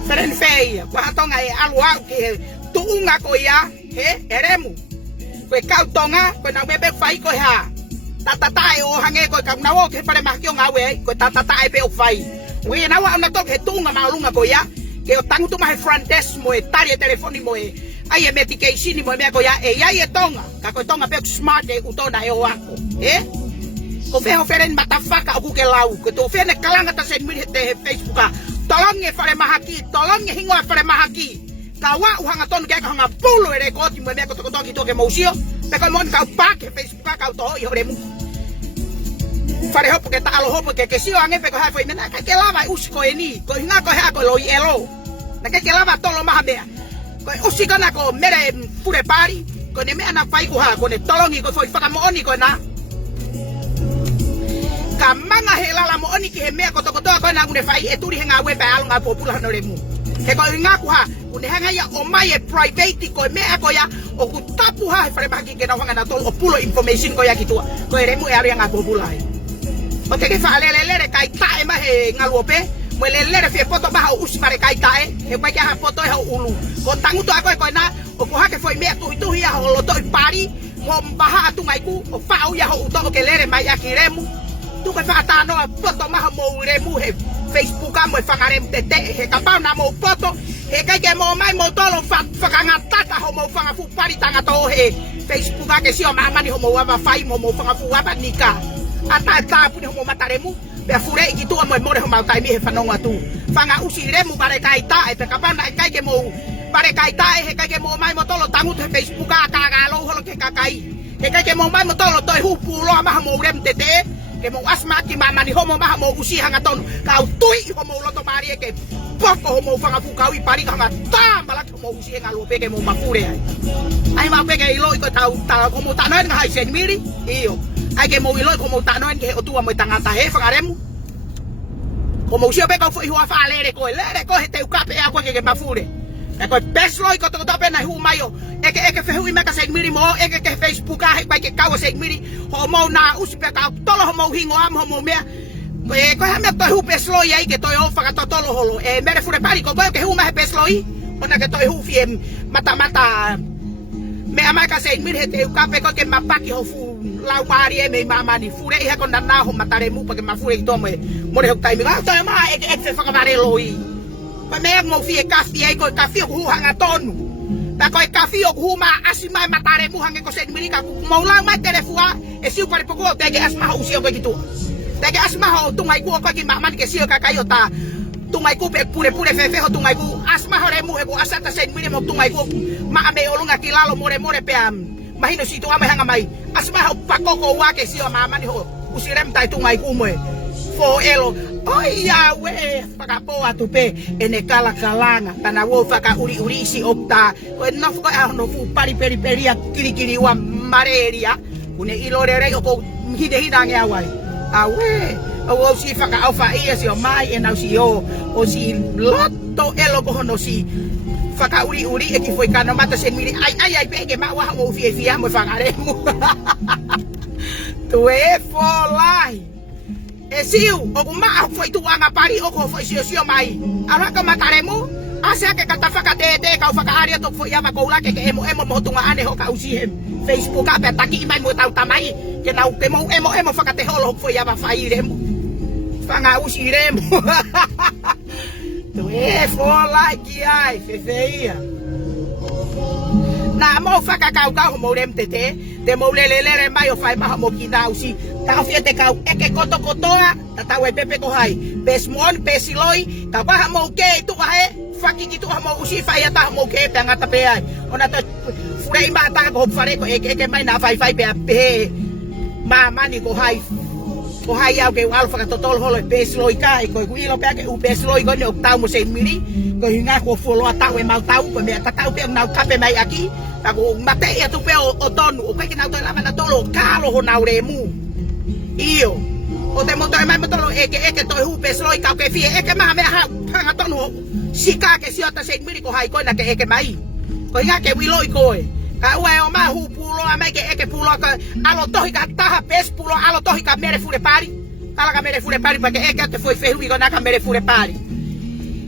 feren fei ko hatonga e alwa ke tu unga ko ya he eremu ko ka tonga ko na bebe fai ko ha tata e o hange ko ka na o ke pare ma kyo nga we ko tata e pe o fai we na wa na to ke tunga malunga ko ya ke o tang tu mai front desk mo e tari telefoni mo e ai medication mo me ko ya e ya e tonga ka ko tonga pe smart e utona e o ako ko fe oferen matafaka o ke lau ko to fe ne kalanga ta sen mi te Facebook tolong e fare mahaki tolong e hingo fare mahaki ka wa uhanga ton ke ka hanga pulo ere ko ti mo me ko to ke mo usio pe ko mon ka pa ke Facebook ka to i hore mu fare hopo ke ta alo hopo ke sio ange pe ko ha foi mena ka ke lava usko eni ko hinga ko ha ko loi elo na ke lava tolo mahabea ko usikana ko mere pure pari ko ne me ana fai ko ha ko ne tolongi ko foi faka mo oni ko na kamanga helala mo oni ki he me ko to ko na ngune fai e turi henga we ba alunga popula no remu he ko nga ku ha une hanga ya o mai e private ko me ko ya o ku tapu ha fare ba ki ke na hanga na tol o pulo information ko ya ki tu ko remu e ari nga popula o te ke fa le kai ta e ma he ngaluope mo le fe poto ba usi pare kai tae e pa ka poto e ulu ko tangu to ko na o ko ha ke foi me tu ya ho lo to pari mo baha tu mai ku o fa ya ho to ke lere mai akiremu tu ko fa ta no poto ma mo remu he Facebook mo fa karem tete he ka pa na mo poto he ka ke mo mai mo to lo fa ka ngata ho mo fa fu pari tanga to he Facebook ke si o mama ni ho mo wa fa mo fa fu wa nika ata pu ni ho mataremu be fure iki tu mo mo ho mautai mi he fanonga tu fanga usire mu bare kai ta e pe kapana kai ke mo bare kai ta he kai ke mo mai mo tolo tangu te Facebook ka ga lo ho ke kai he kai ke mo mai mo tolo to hu pu lo ma mo rem tete ke mo asma ki mama ni ho mo ma mo usi hanga ton ka tui ho mo lo to mari ke poko ho mo fanga fu ka wi pari hanga ta mala ke mo usi nga lo pe ke mo ma fure ai ma pe ke ilo ko ta ko mo ta no nga hai sen miri iyo ai ke mo ilo ko mo ta no ke o tu mo tangata he fangaremu como usio pe ko foi ho fa lere ko he te ukape a ko ke mafure e ko peslo ko to pe na hu mayo e ke fe hu me ka seg miri mo e ke Facebook a pa ke ka seg miri ho mo na uspe ka tolo ho mo hingo am ho mo me e ko ha me to hu peslo ai ke to o fa ka to tolo holo e mere fure pari ko ke hu ma peslo i ona ke to hu fiem mata me ama ka seg miri he te ukape ko ke mapaki ho fu lau mari e me mama ni fure e ko na ho mataremu pa ke mafure to mo mo re hotai mi ga to ma e fe fa ka bare loi pa me mo fi e kafi e ko kafi hu hanga tonu ta ko e kafi hu ma asima mataremu hanga ko seg miri ka mo la ma telefua e si pare poko te ke asma hu si ko gitu te ke asma ho tungai ku ko ki mama ke si ka kayo ta tungai ku pe pure fe ho tungai ku asma ho re mu e ko asata seg miri mo tungai ku ma ame olunga kilalo more pe mahino si tu ama hanga mai asma ho pakoko wa ke si mama ni ho usirem tai tungai ku mo fo elo oi ya we pakapo atu pe ene kala kalanga tana wo faka uri si opta ko no ko no fu pari peria kiri wa mareria une ilore ko hide hidange awai awe o si faka alfa ia si mai e na si o si lotto elo ko no si faka uri e ki foi kana mata sen miri ai pe ke ma wa mo fi mo fangaremu tu e for life e siu o kuma foi tu anga pari o ko foi sio mai ara ka mataremu Asa ke kata whakatete kau whakaaria tō fo ia makoula ke emo mo tunga ane ho ka usi he Facebook a pe taki mai mo tau tamai ke nau te mo emo whakate holo fo ia whai remo whanga usi remo tu e fo like ai fefeia na mo whakakau kau mo rem tete te mo lelelere mai o whai maha mo ki na usi ka fiete kau eke koto kotoa tatau e pepe ko hai pesmon pesiloi ka waha mo ke tu ahe faki gitu mo usi fai ata mo ke pe ngata pe ai ona to furei ma ta ko fare ko eke mai na fai pe ma mani ko hai au ke alfa ka totol holo pesiloi ka ko ilo pe ke u pesiloi go no tau mo se mili ko hinga ko folo ata we mau tau ko me ta tau pe na ka pe mai aki ta ko mate e tu pe o tonu o pe ke na to la mana tolo ka lo ho na uremu io o te moto mai motolo eke to hu pesiloi ka ke fie eke ma me ha nga tonu sika ke siota se miri ko hai ko na ke eke mai ko inga ke wiloi ko ka ua o ma hu pulo a mai ke eke pulo ka alo tohi ka taha pes pulo alo tohi ka mere fure pari tala ka mere fure pari pa ke eke te foi fehu ko na ka mere fure pari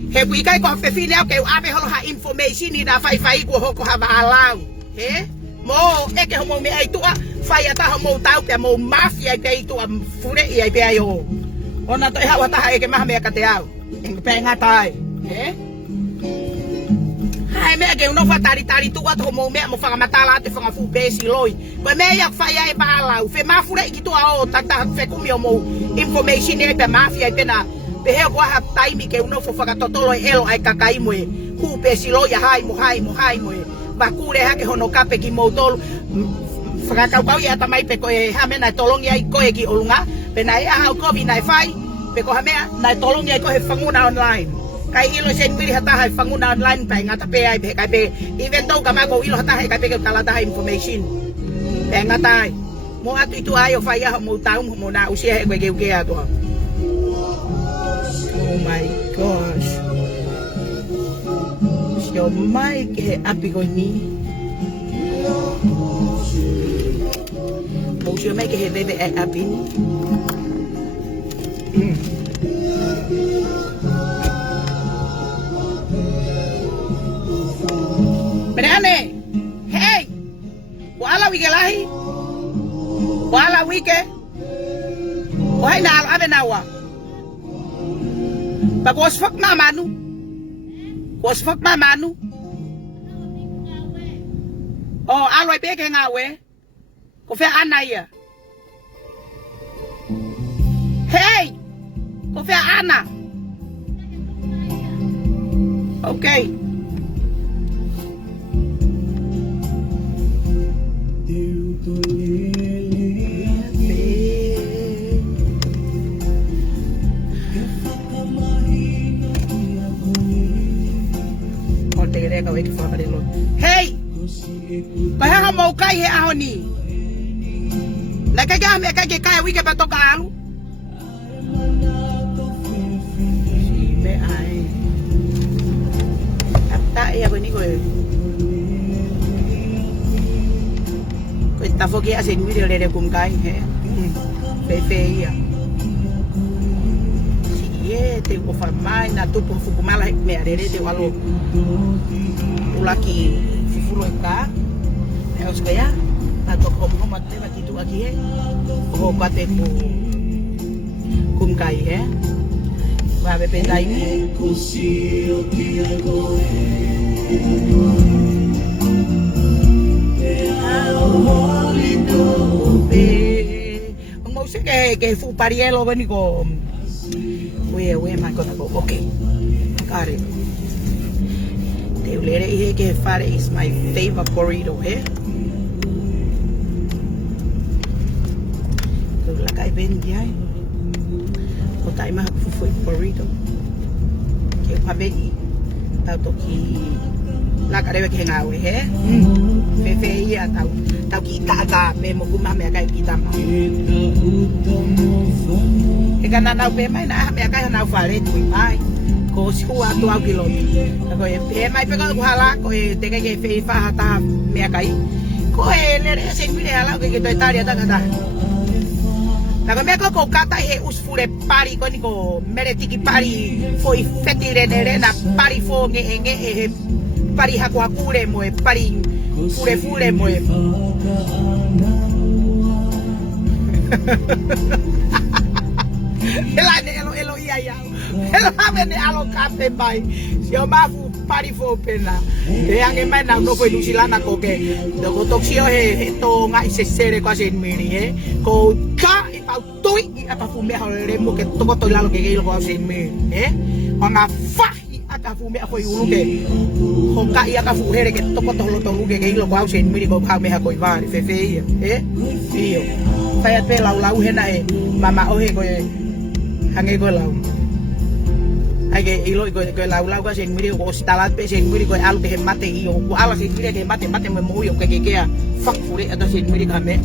he wi kai ko fe fine ke ave holo ha information ni na fai ko hoko ha alau he mo eke ho mo me ai tua fai ata ho mo tau pe mo mafia pe tua fure i ai pe ai ho ona to ha wata eke ma me ka te au en pe ngatai eh hai me ke no fatari tu ato mo me mo fa matala te fa fu pesi loi pa me ya fa ya ba la fe ma fu re ki tu a o ta fe ku mi mo information e pe mafia pe na pe he ko ha time ke no fo fa totolo elo ai kakai mo hu pesi loi hai mo ba ku re ha ke hono kape ki mo tol fa ka ka ya ta mai pe ko ha me na tolong ya ko e ki olunga pe na ya ha ko bi na fai pe ko ha me na tolong ya ko he fanguna online kai ilo sen miri hata hai fanguna online pa ngata pe ai be kai be even though ka mago ilo hata hai kai be kala ta information pe ngata mo atu itu ayo fa ya mo tau mo na usia he ke ato oh my gosh yo mai ke apigoni mo sio mai ke he bebe apini Berane, hey, wala wike lahi, wala wike, wahai na ave nawa, bagos fak mamanu, oh aloi beke ngawe, ko fe anaya, hey, ko fe ana, okay. Hey, kaya mau kai he ahoni. Laka ga me kai wike ba to kalu. Me ai. Apta ya bani ko. Ko ta foki asen video le kum kai he. Fe ya. Te ko fa mai na tu po fukumala me arere te walo ulaki fufuro ka e os kaya na to ko mo mate ba kitu aki he o pate po kum kai he ba be pe dai ni ko si o ti algo mo se que fu parielo veni ko we ma kona ko okay got it te ulere ihe ke fare is my favorite burrito here to la kai ben dia ko tai ma fu burrito ke pa beni ta to ki la ka debe ke ngawe he fe ya tau ki ta me mo kuma me kai ki ta ma kana na pe mai na me ka na fare tu mai ko si ko atu au kilo ko e mai pe ko hala ko te ke fe fa hata me kai ko e le se mi le hala ke to italia ta Nako me ko kata he usfure pari ko ni ko mere tiki pari foi fetire nerena pari fo nge pari hakure mo pari fure mo elo iya elo ame alo kape bai yo mafu pari fo pena e ange mai na no foi lusilana ko ke do toksio he to nga isesere ko sen miri ko ka i pau toi i apa fume hore mo ke to to lalo ke ilo ko sen miri nga fa i aka fume ko ulu ke ko ka i aka fuhere ke to to lo to lu ke ilo ko sen miri ko ka me ha ko va fe fe io saya pe lau hena mama ohe ko hange ko lau Age ilo ko lau ka sen miri ko stalat pe sen miri ko al pe mate io ko ala sen miri ke mate me mo yo ke fuck fure ada sen miri kame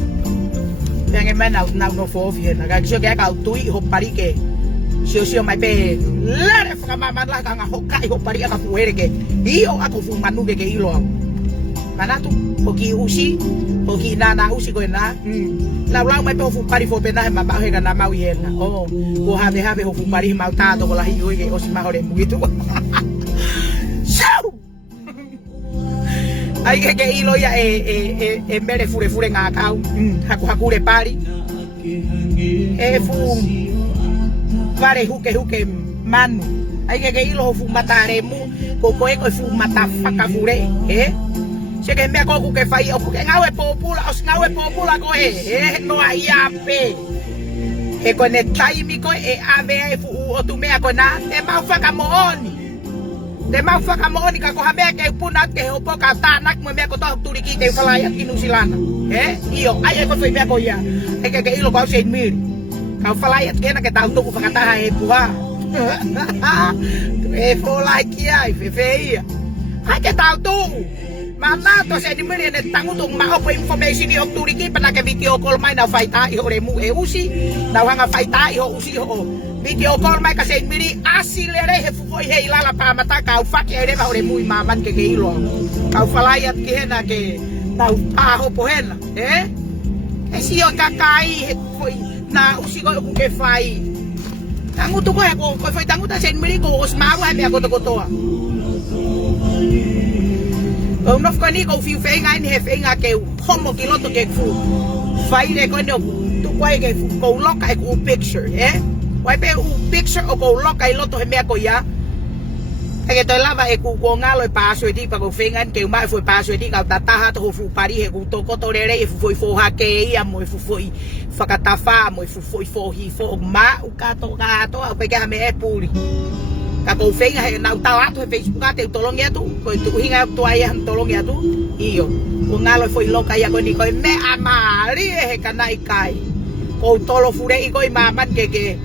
yang men na no fo fi na ga so ke ka tui ho pari ke sio mai pe la re fa mama la ka ho kai ho pari ka fuere ke io ako fu manu ke ilo mana tu poki usi poki na usi ko na lau mai pe fu pari fo pena mama he kana mau yena ko have ho fu pari mau ta to ko la hiyo ke o si ma hore mugitu shau ai ke ilo ya mere fure nga kau hakure pari fu pare huke manu ai ke ilo fu mataremu ko fu matafaka fure se que me ko ke fai o ke ngawe popula ko no aiape ko ne taimi ko ave fu o tu me ko na te mau faka mooni ka ko habe ke puna ke ho poka tanak me ko to turiki ke falaya kinusilana io ai ko foi me ko ya ke ilo ko se mir ka falaya ke na ke tau to faka ta buha fo like ya fe ai ke tau to mana to se di meri ne tangu to ma opo information ni okturi ki pana ke video call mai na faita i hore mu usi na wanga faita i ho usi ho video call mai ka se meri asilere he fu he ilala pa mata ka u faki ere ba hore mu maman ke ilo ka falayat ke na ke tau pa ho po hena si o kakai he foi na usi ko ke fai tangu to ko foi tangu ta se meri ko os ma wa me ko to Unof ko ni ko fiu fenga ni he fenga ke homo kiloto ke fu faire ko no tu kwai ke fu ko loka ku picture wai pe u picture o ko loka i loto he me ko ya ke to lava ku ko ngalo pa so di pa ko fenga ke mai foi pa so di ka tata to fu pari he ku to ko to rere fu foi fo ha ke ia mo fu foi fakatafa mo fu foi fo hi fo ma u ka to pe ka me e puri Kako fenga he na utawato he Facebook ate tolong ya tu ko tu hinga tu aya tolong ya tu iyo ko ngalo foi loka ya ko ni ko me amari he kana ikai ko tolo fure i ko maman ke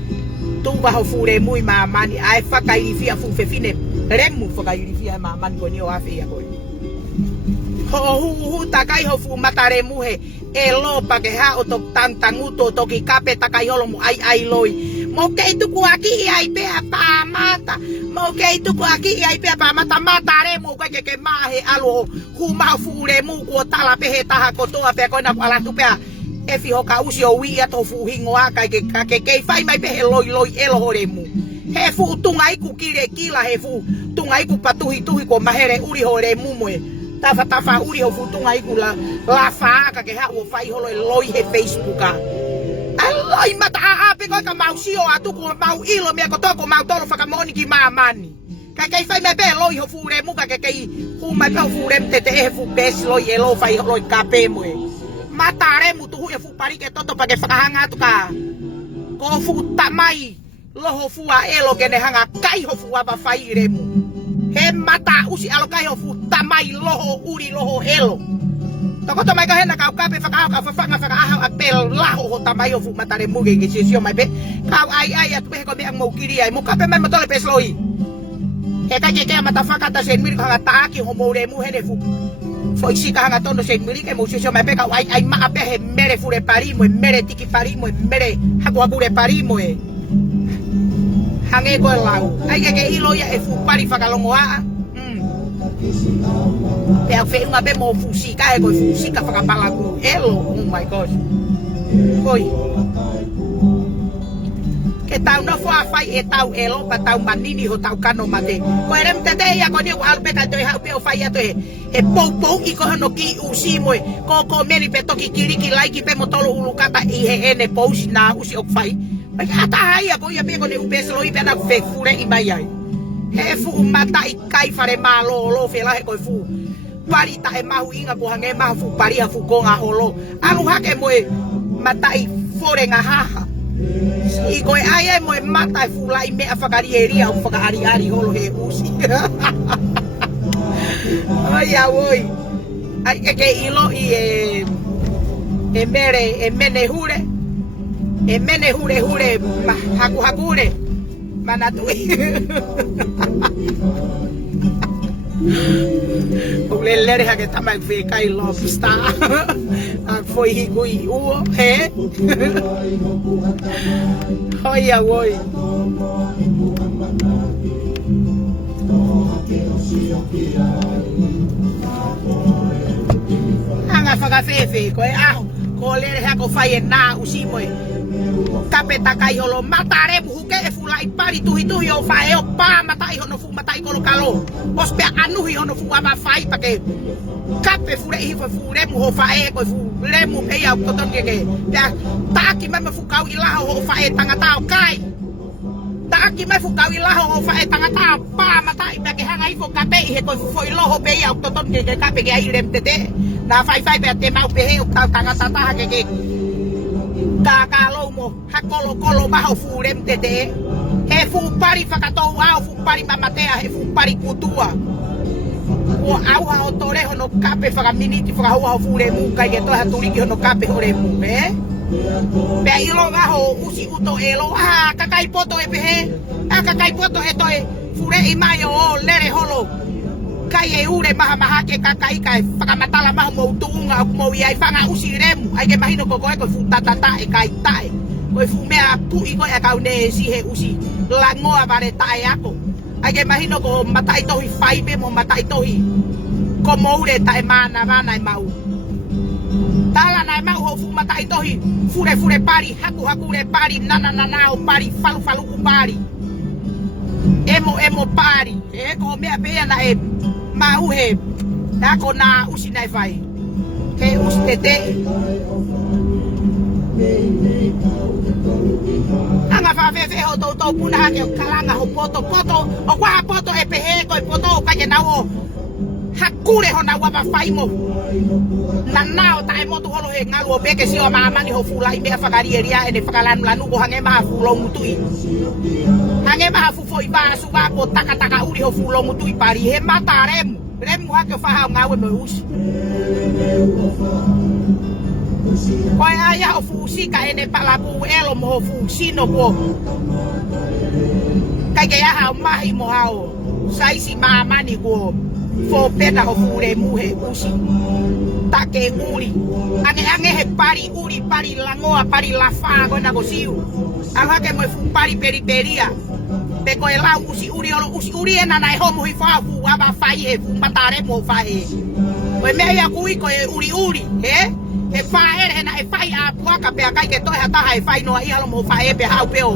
tu ba ho fure muy maman ai fa kai fia fu fe fine remu fa kai fia maman ko ni o afia ko hu takai ho fu matare mu he elo pa ke ha o to tanguto to ki kape takai holo mu ai loi mo ke tu ku aki ai pe apa mata mo ke tu ku aki ai pe apa mata matare mu ke ma he alo hu ma fure mu ko tala pe he ta ko to pe ko na ala tu pe e fi ho ka usi o wi ato fu hingoa ke fai mai pe he loi elo hore mu he fu tungai ku kire kila he fu tungai ku patuhi ko mahere uri hore mu mo tafa uri ho fu tungai ku la fa ka ke ha o fai holo loi he Facebook ka Aloi mata ape ko ka mau sio atu ko mau ilo me ko to ko mau tolo faka moni ki mamani ka kai fai me be loi ho fure mu ka kai hu mai pe fure te fu bes loi elo fai loi kape mo matare mu tu hu fu pari ke toto pa ke faka hanga tu ka ko fu tamai lo ho fu a elo ke ne hanga kai ho fu ba fai remu he mata usi alo kai ho fu tamai lo ho uri lo ho elo Toko to mai ka hena ka kape faka aha apel la ho tamai fu matare muge ke sio mai be ka ai at be ko be ang mo kiri ai mo kape mai matole pesloi e ka ke mata faka ta sen mir ka ta ki ho mo re mu hene fu foi si ka hanga tono sen mir ke mo sio mai be ka ai ma ape he mere fu re pari mo mere tiki pari mo mere ha ko abure pari mo hange ko lau ai ke ilo ya e fu pari faka longo a Pea fe unha be mo fusika e ko fusika faka pala ku elo oh my gosh. Koi. ke tau no fo afai e tau elo pa tau manini ho tau kano mate ko erem te ya ko ni al pe ka to ha pe o fai ato e pou i ko no ki usi mo ko meri pe to ki kiriki like pe motolo ulukata i he ene pousi na usi ok fai pa ata hai ko ya pe ko ne upeslo i pe na fe fure i mai ai he fu mata i kai fare malo lo fe la he ko fu pari ta e mahu inga ko hange mahu fu pari ha fu ko nga holo alu hake mo mata i fore nga haha I koe ai mo mata e fulai mea whakarieria o whakaari holo he usi. Oi a oi. Ai ke ilo I e mene hure. E mene hure hakure. Manatui. O lelere ha ke tamai fe kai lobster. Foi higui uo he. Oi a oi. Anga whakawhewe koe aho. Ko lere ha ko whai e nā usi moe. Kape takai holo matare buhuke e fulai pari tuhi o whae o pā matai hono fu matai kolo kalo. Ospea anuhi hono fu ama whai pake. Kape fure I fure mu ho whae koe fu lemu pei au koton keke. Taki meme fu kau ilaha ho whae tangata o kai. Taki me fu kau ilaha ho whae tangata o pā matai pake hanga ifo kape I he koe fu foi loho pei au koton keke kape ke ai rem tete. Na whai pe te mau pehe o kau tangata taha keke. Kakalo mo hakolo maho furem tete he fu pari whakatou au fu pari mamatea he fu pari kutua o au ha o tore hono kape whakaminiti whakahua ho furemu kai e toha turiki hono kape horemu pe ilo gaho usi uto elo kakai poto e pehe kakai poto e toe fure I mai o lere holo kai e ure maha ke kakai kai whakamatala maho mo utuunga mo iai whanga usi remu ai ke mahino ko koe fu tatata e kai tae koe fu mea pui koe a kau ne si he usi langoa vare tae ako ai ke mahino ko matai tohi whaipe mo matai tohi ko moure tae mana e mau tala na e mau ho fu matai tohi fure pari haku re pari nana o pari falu pari emo pari e ko mea pea na e mau he nako na usi nai fai he usi tete anga whawhewe ho tau puna hake o kalanga ho poto o kwaha poto e pehe koe poto o kaje nau o hakure ho na wapa whai mo na nao tae motu holo he ngalu o peke si o maamani ho fulai mea whakarieria e ne whakalanu ko hange maha fulongu tui hange maha fufo I vasu wapo taka uri ho fulongu tui pari he mata remu hake o whahau ngawe me usi koe aia o fusika e ne palapu elo mo ho fusino po kai ke aha o mahi mo hao saisi maamani ko fo pena ho fure muhe usi take uri ange he pari langoa pari lafago na go siu ala ke mo fu pari periperia pe ko ela usi uri ena na ho mo fa fu aba fai he fu matare mo fai ko me ya kui ko uri e fai ena e fai a puaka pe akai ke to hata hai fai no I halo mo fai pe hau pe o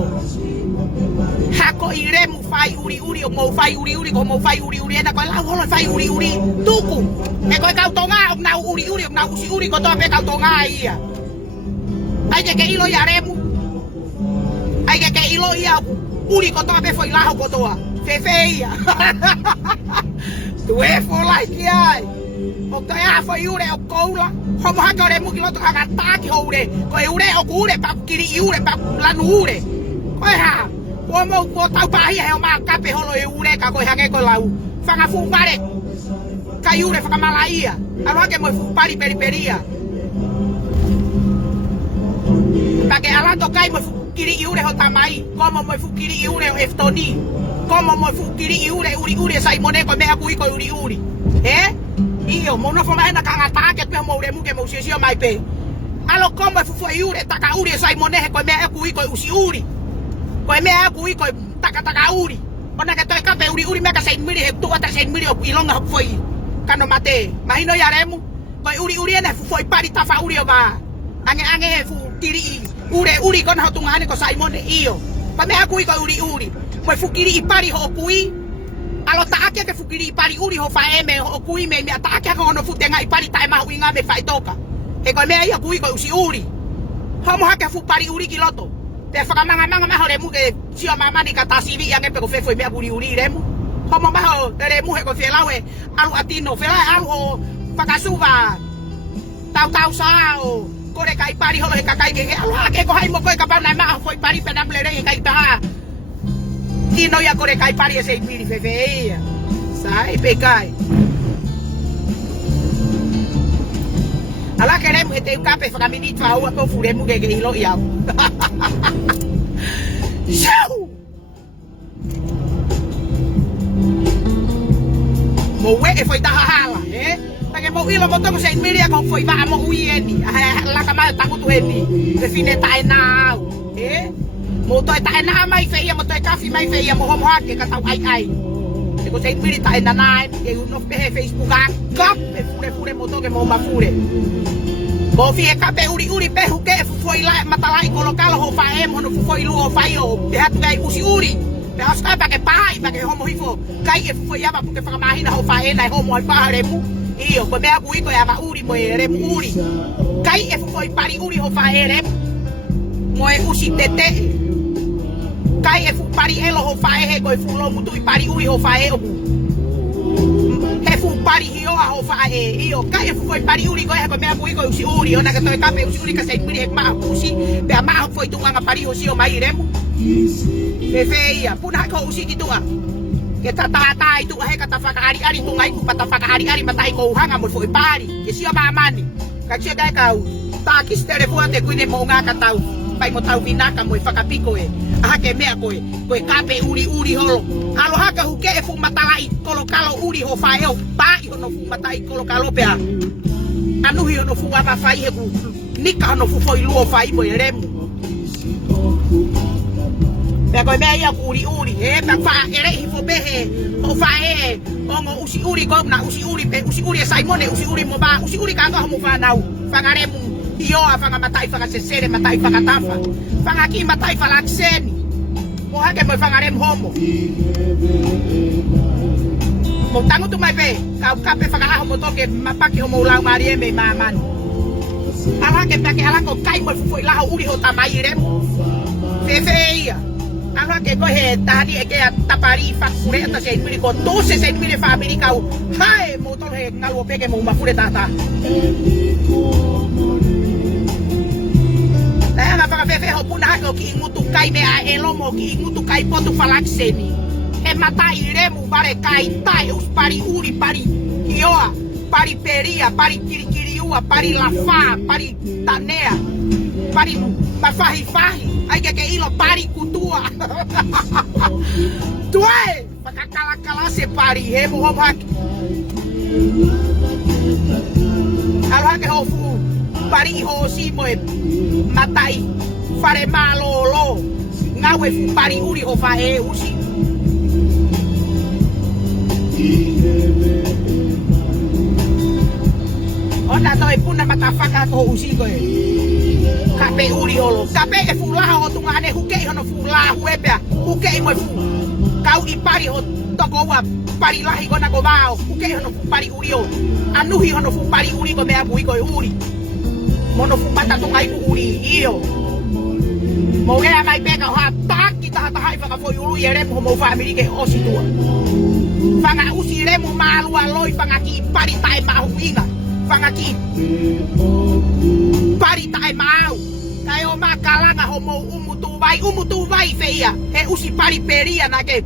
hako ire mu fai uri o mo fai uri ko mo fai uri ena ko la holo fai uri tuku e ko ka tonga na uri na usi uri ko to pe ka tonga ia ai ke ilo ya remu ai ke ilo ia uri ko to pe foi la ko to feia tu e fo like ai o to ya foi ure o koula homo haka remu ki loto aga taki ure ko ure o ure pa kiri ure pa lanu ure ko ha ko tau pahi he o ma kape holo e ure ka ko hange ko lau fanga fu pare kai ure faka malaia alo ke mo fu pari periperia pake alando kai mo fu kiri ure ho tamai como mo fu kiri ure o eftoni como mo fu kiri uri sai mone ko me aku ko uri io mo no fo mai na kanga take pe mo remu ke mo sio mai pe alo como fu ure taka uri sai mone ko me aku ko usi uri ko me aku ko taka uri ona ke to ka pe uri me ka sai miri he tu ata sai miri o ilonga foi kano mate mahino ya remu ko uri ena fu foi pari tafa uri o ba ange fu kiri uri kon ha tungane ko sai mone io Pa me akui ko uri. Mo fukiri I pari ho kui. Alo taake ke fukiri I pari uri ho fa eme ho kui me taake ko no futenga I pari tae mahu inga me fa itoka. He ko me ia kui ko usi uri. Homo hake fu pari uri ki loto. Te whakamanga maho re mu ke sio mamani ka tasivi ia ngepe ko fefo I mea uri re mu. Homo maho re mu he ko fielawe alu atino. Fielawe alu ho whakasuva. Tau sao. Kore kai pari holo he kakai ke alu hake ko hai mo koe ka pauna maho foi pari penam le re kai taha. Tino ia kore kai pari e se piri fefe ia. Sai pe kai. Ala queremos ter um café para menino para rua para furemos que ilo ia. Show! Mo we foi da hala, Porque mo ilo botou com 6 mil com foi va mo uieni. Lá cama tá com tu eni. Define tá na, Mo toi tá na mai feia, mo toi café mai feia, mo homo hake ka tau ai. Ko 6 mil tá na nai, e no Facebook kap, e fure mo to que mo ma fure. Bo fie kape uri pe huke foi la matalai kolokalo ho fa em no foi lu ho fai o te hatu gai usi uri pe aska pa ke pai pa ke homo hifo kai e foi aba porque fa mahina ho fa e na homo ai pa remu io ko me agu iko ya ba uri mo e remu uri kai e foi pari uri ho fa e rem mo e usi tete kai e fu pari elo ho fa e ko e fu lo mutu I pari uri ho fa e o fu pari hio a ho fa e io kai fu foi pari uri ko e ko me agu iko usi uri ona ka to kape usi uri ka sei piri e ma usi pe ma foi tunga nga pari usi o mai remu feia puna ko usi ki tua ke tata itu he ka tafaka ari tunga iku patafaka ari matai ko hanga mo foi pari ke si ma mani ka che dai ka ta ki telefone te kuine mo nga ka tau pai mo tau binaka mo whakapiko e aha ke mea koe kape uri holo alo haka huke e fu matalai kolokalo uri ho faeo pai hono fu matai kolokalo pea anuhi hono fu ama fai he ku nika hono fu foi luo fai mo e remu pea koe mea ia ku uri pea faa ere hi fo behe o fae ongo usi uri ko na usi uri e saimone usi uri mo ba usi uri ka nga homo whanau whangaremu io a fanga matai fanga sesere matai fanga tafa fanga ki matai fanga akseni mo hake mo fanga rem homo mo tangu tu mai pe ka kape fanga ha homo toke mapaki homo ulau marie me maman ala ke pake ala ko kai mo foi la uri ho tamai rem feia ala ke ko he tani e ke tapari fa fure ta sei miri ko 12 sei miri fa amerika hai mo to he ngalo peke mo mafure tata Nga whakawhewe ho puna hako ki ingutu kai mea e lomo ki ingutu kai potu whalakseni. E matai remu vare kai tai us pari uri, pari hioa, pari peria, pari kirikiriua, pari lafa, pari tanea, pari mafahi. Ai ke ilo pari kutua. Tue! Whakakala se pari, he mo hom haki. Alo hake ho fu. Pari ho si mo e matai fare malo ngawe fu pari uri ho fa e usi ona to e puna matafaka ko usi ko e kape uri olo kape e fu la ho tunga ne huke hono fu la huepea huke mo fu kau I pari ho toko wa pari lahi kona ko bao huke hono fu pari uri o anuhi hono fu pari uri ko me abu ko uri mono fumata tunga iku uri iyo mo gea mai peka ha taki ta hai fanga foi uru yere mo family ke osi tua fanga usi remo malu aloi fanga ki pari tai mau inga fanga ki pari tai mau kai o makalanga homo umutu vai feia e usi pari peria na ke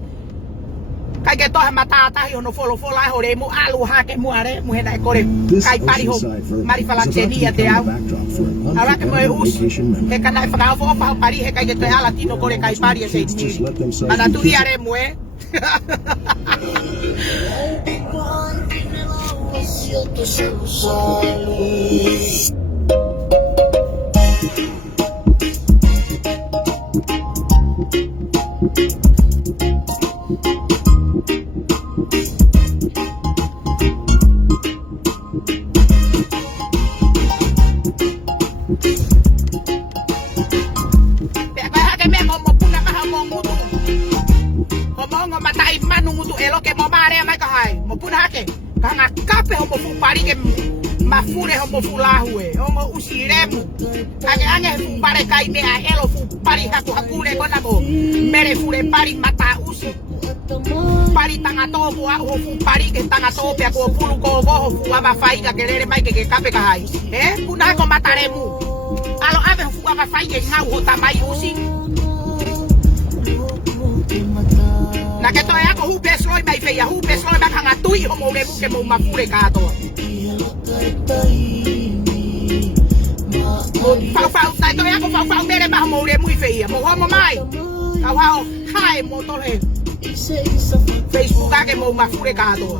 kai ke toha matata hi ono folo ai hore mu alu hake mu are mu hena kore kai pari ho mari fala tenia te au ala ke mo us e kana fa fo pa pari he kai ke te ala tino kore kai pari e sei ana tu are mu mutu elo ke mamare mai ka hai mo puna hake ka nga kape ho mo fu pari ke mafure ho mo fu lahue ho mo usiremu ane fu pare kai me a elo fu pari haku hakure kona mo mere fure pari mata usi pari tanga to bo ho fu pari ke tanga to pe ko pulu ko bo ho fu aba fai ka kelere mai ke kape ka hai puna ko mataremu alo ave fu aba fai ke ngau ho tamai usi na que toya ko hu besloi mai fe ya hu besloi ba kanga tui ho mo remu ke mo mafure ka to fau tai toya ko fau mere ba mo remu fe ya mo ho mo mai ka wa hai mo to he Facebook ka ke mo mafure ka to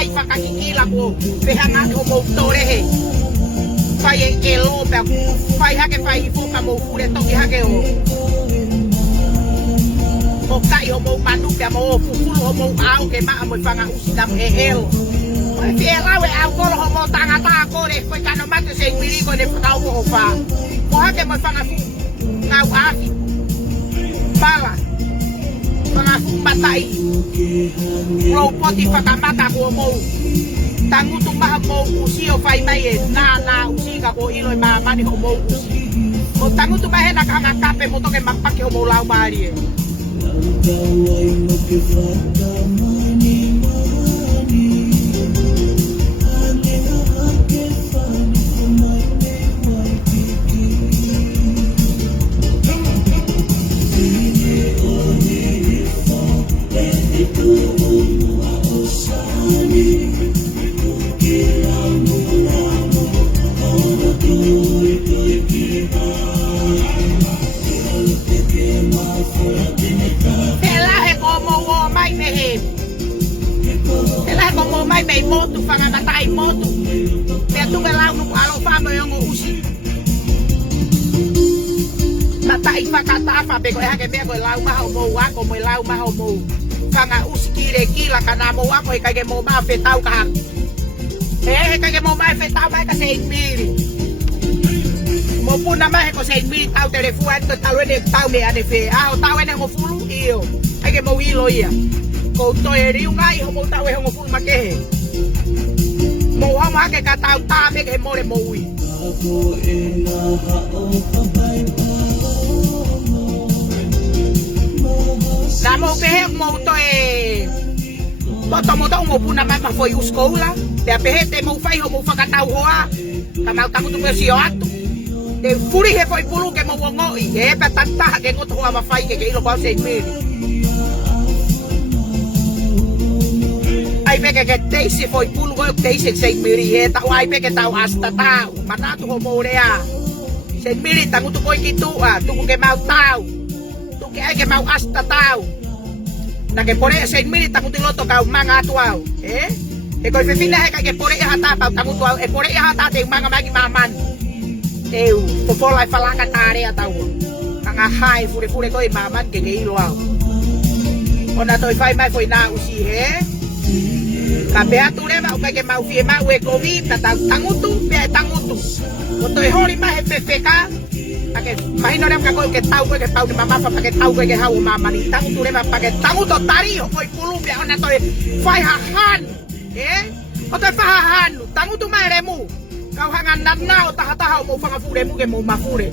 fai fakakikila ko behanga ko mo tore he fai elo pe fai hake fai fu ka mo fure to ki hake o kai ho mo manu pe mo fu ho mo au ke ma mo fanga usidam e elo ai fi ela we au ko ho mo tanga ta ko re foi ka no mate se miri ko ne fa ho fa mo hake mo fanga fu ngau afi bala fanga fu batai lo poti fakamata ko mo tangu tu ma mo usi o fai mai na usi ka ko ilo ma mani ko mo usi o tangu tu ma he na kanga kape mo to ke mapake o mo lau mari may moto fanga natai moto pe tu ga lau no alo fa mo yo usi natai fakata fa be ko ha ke be ko lau ma ho mo wa ko mo lau ma ho mo fanga usi kire kila kana mo wa ko ka ke mo ba fe tau ka ka ke mo ba fe tau ba ka se miri mo puna ma ko se miri tau telefone to tau ne tau me ane fe a tau ne mo fulu io ai ke mo ilo ia ko to eri un ai ho mo tau e ho fulu ma ke mo wa ma ke ka tau ta me ke mo le mo ui na mo pe mo to e to mo mo puna ma foi uskola te apehete mo fai ho mo fa ka tau hoa ka mau tamu tu me si atu te furi he foi pulu ke mo ngo i e pa tanta ke ngo to wa fai ke ilo kwa se me ai pe ke teisi foi pulu go teisi se miri e ta ai pe ke tau hasta tau mana tu ho mo rea se miri tamu tu ko ki tu a tu ke mau tau tu ke ai ke mau hasta tau na ke pore se miri tamu tu lo to ka manga tu au e ko fe fina he ke pore ha ta pa tamu tu au e pore ha ta te manga magi maman eu po fo lai fala ka tare tau kanga hai fure fure ko i maman ke ilo au ona toi fai mai foi na usi he ka pe atu le ma o ke mau fie ma we covid ta tangutu pe tangutu o toi hori ma he pepeka ake imagino le ka ko ke tau ke pau de mama pa ke tau ke hau mama ni tangutu le ma pa ke tangutu tari o foi Colombia ona toi fai ha han o toi fa han tangutu ma remu kau hangan nanna o ta mo fa fure mu ke mo mafure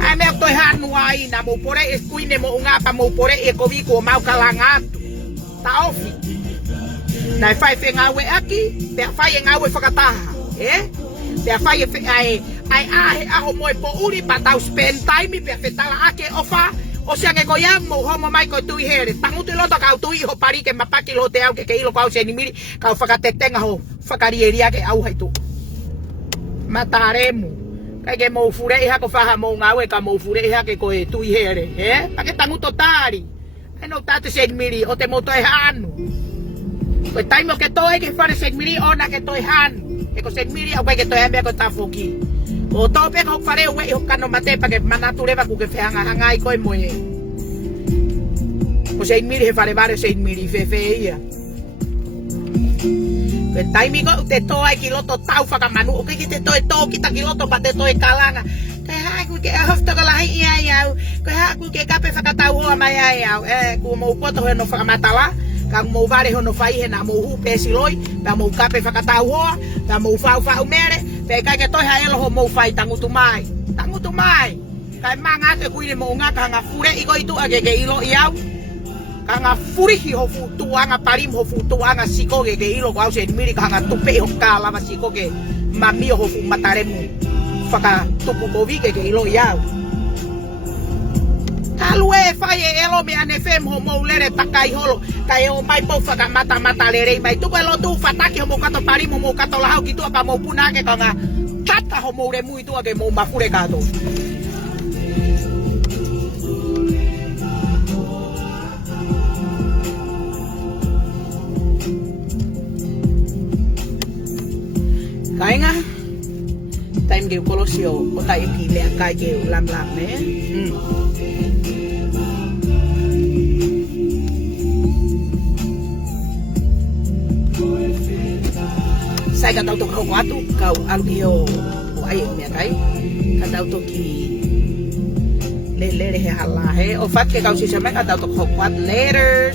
hai me toi han nuai na mo pore eskuine mo nga pa mo pore e ko vi ko mau kalangat ta ofi na fai fe ngawe aki pe fai ngawe fakataha pe fai ai a ho mo po uri pa tau spend time pe fetala ake ofa o sea que goyam mo homo mai ko tu here tangu tu lo to ka tu ho pari ke mapaki lo te au ke ilo ka se ni miri ka fakate tenga ho fakari eria ke au hai tu mataremu Kai ke mo fure ha ko faha mo ngawe ka mo fure ha ke ko e tu here pa ke tangu totari ai no tate se miri o te moto e hanu ko tai mo ke toi ke fare se miri ona ke toi hanu e ko se miri o ke toi ambe ko ta foki o to pe ko fare we o kano mate pa ke manatu leva ku ke feanga hanga i ko mo e ko se miri he fare bare se miri fe ia Pe taimigo te toa kiloto tau whakamanu o ke te toe tō kita kiloto pa te toe kalanga. Kai haku ke hofta ka lahi ia iau. Kai haku ke kape whakatau hoa mai ai au. Kua mou poto he no whakamatala. Ka mou vare hono whai he na mou hu pesi loi. Ka mou kape whakatau hoa. Ka mou whau mere. Pe kai ke toi haelo ho mou whai tangutu mai. Tangutu mai. Kai manga te kuire mou ngaka hanga fure iko itu age ke ilo iau. Kanga furihi ho futuanga parim ho futuanga sikoge ke ilo ko se miri kanga tupe ho kala ma sikoge mami ho fu mataremu faka tupu bovi ke ilo ya talue faye elo me anefem ho mo lere takai holo kai o mai po faka mata lere mai tu elo tu fataki ho mo kato parim mo kato lahau kitu apa mo puna ke kanga tata ho mo remu itu age mo mafure kato Kai nga time ke kolosio o tai ki le kai ke lam ne sai ka tau to ko atu kau alio o ai me kai ka tau to ki le he hala he o fat ke kau si se me ka tau to ko later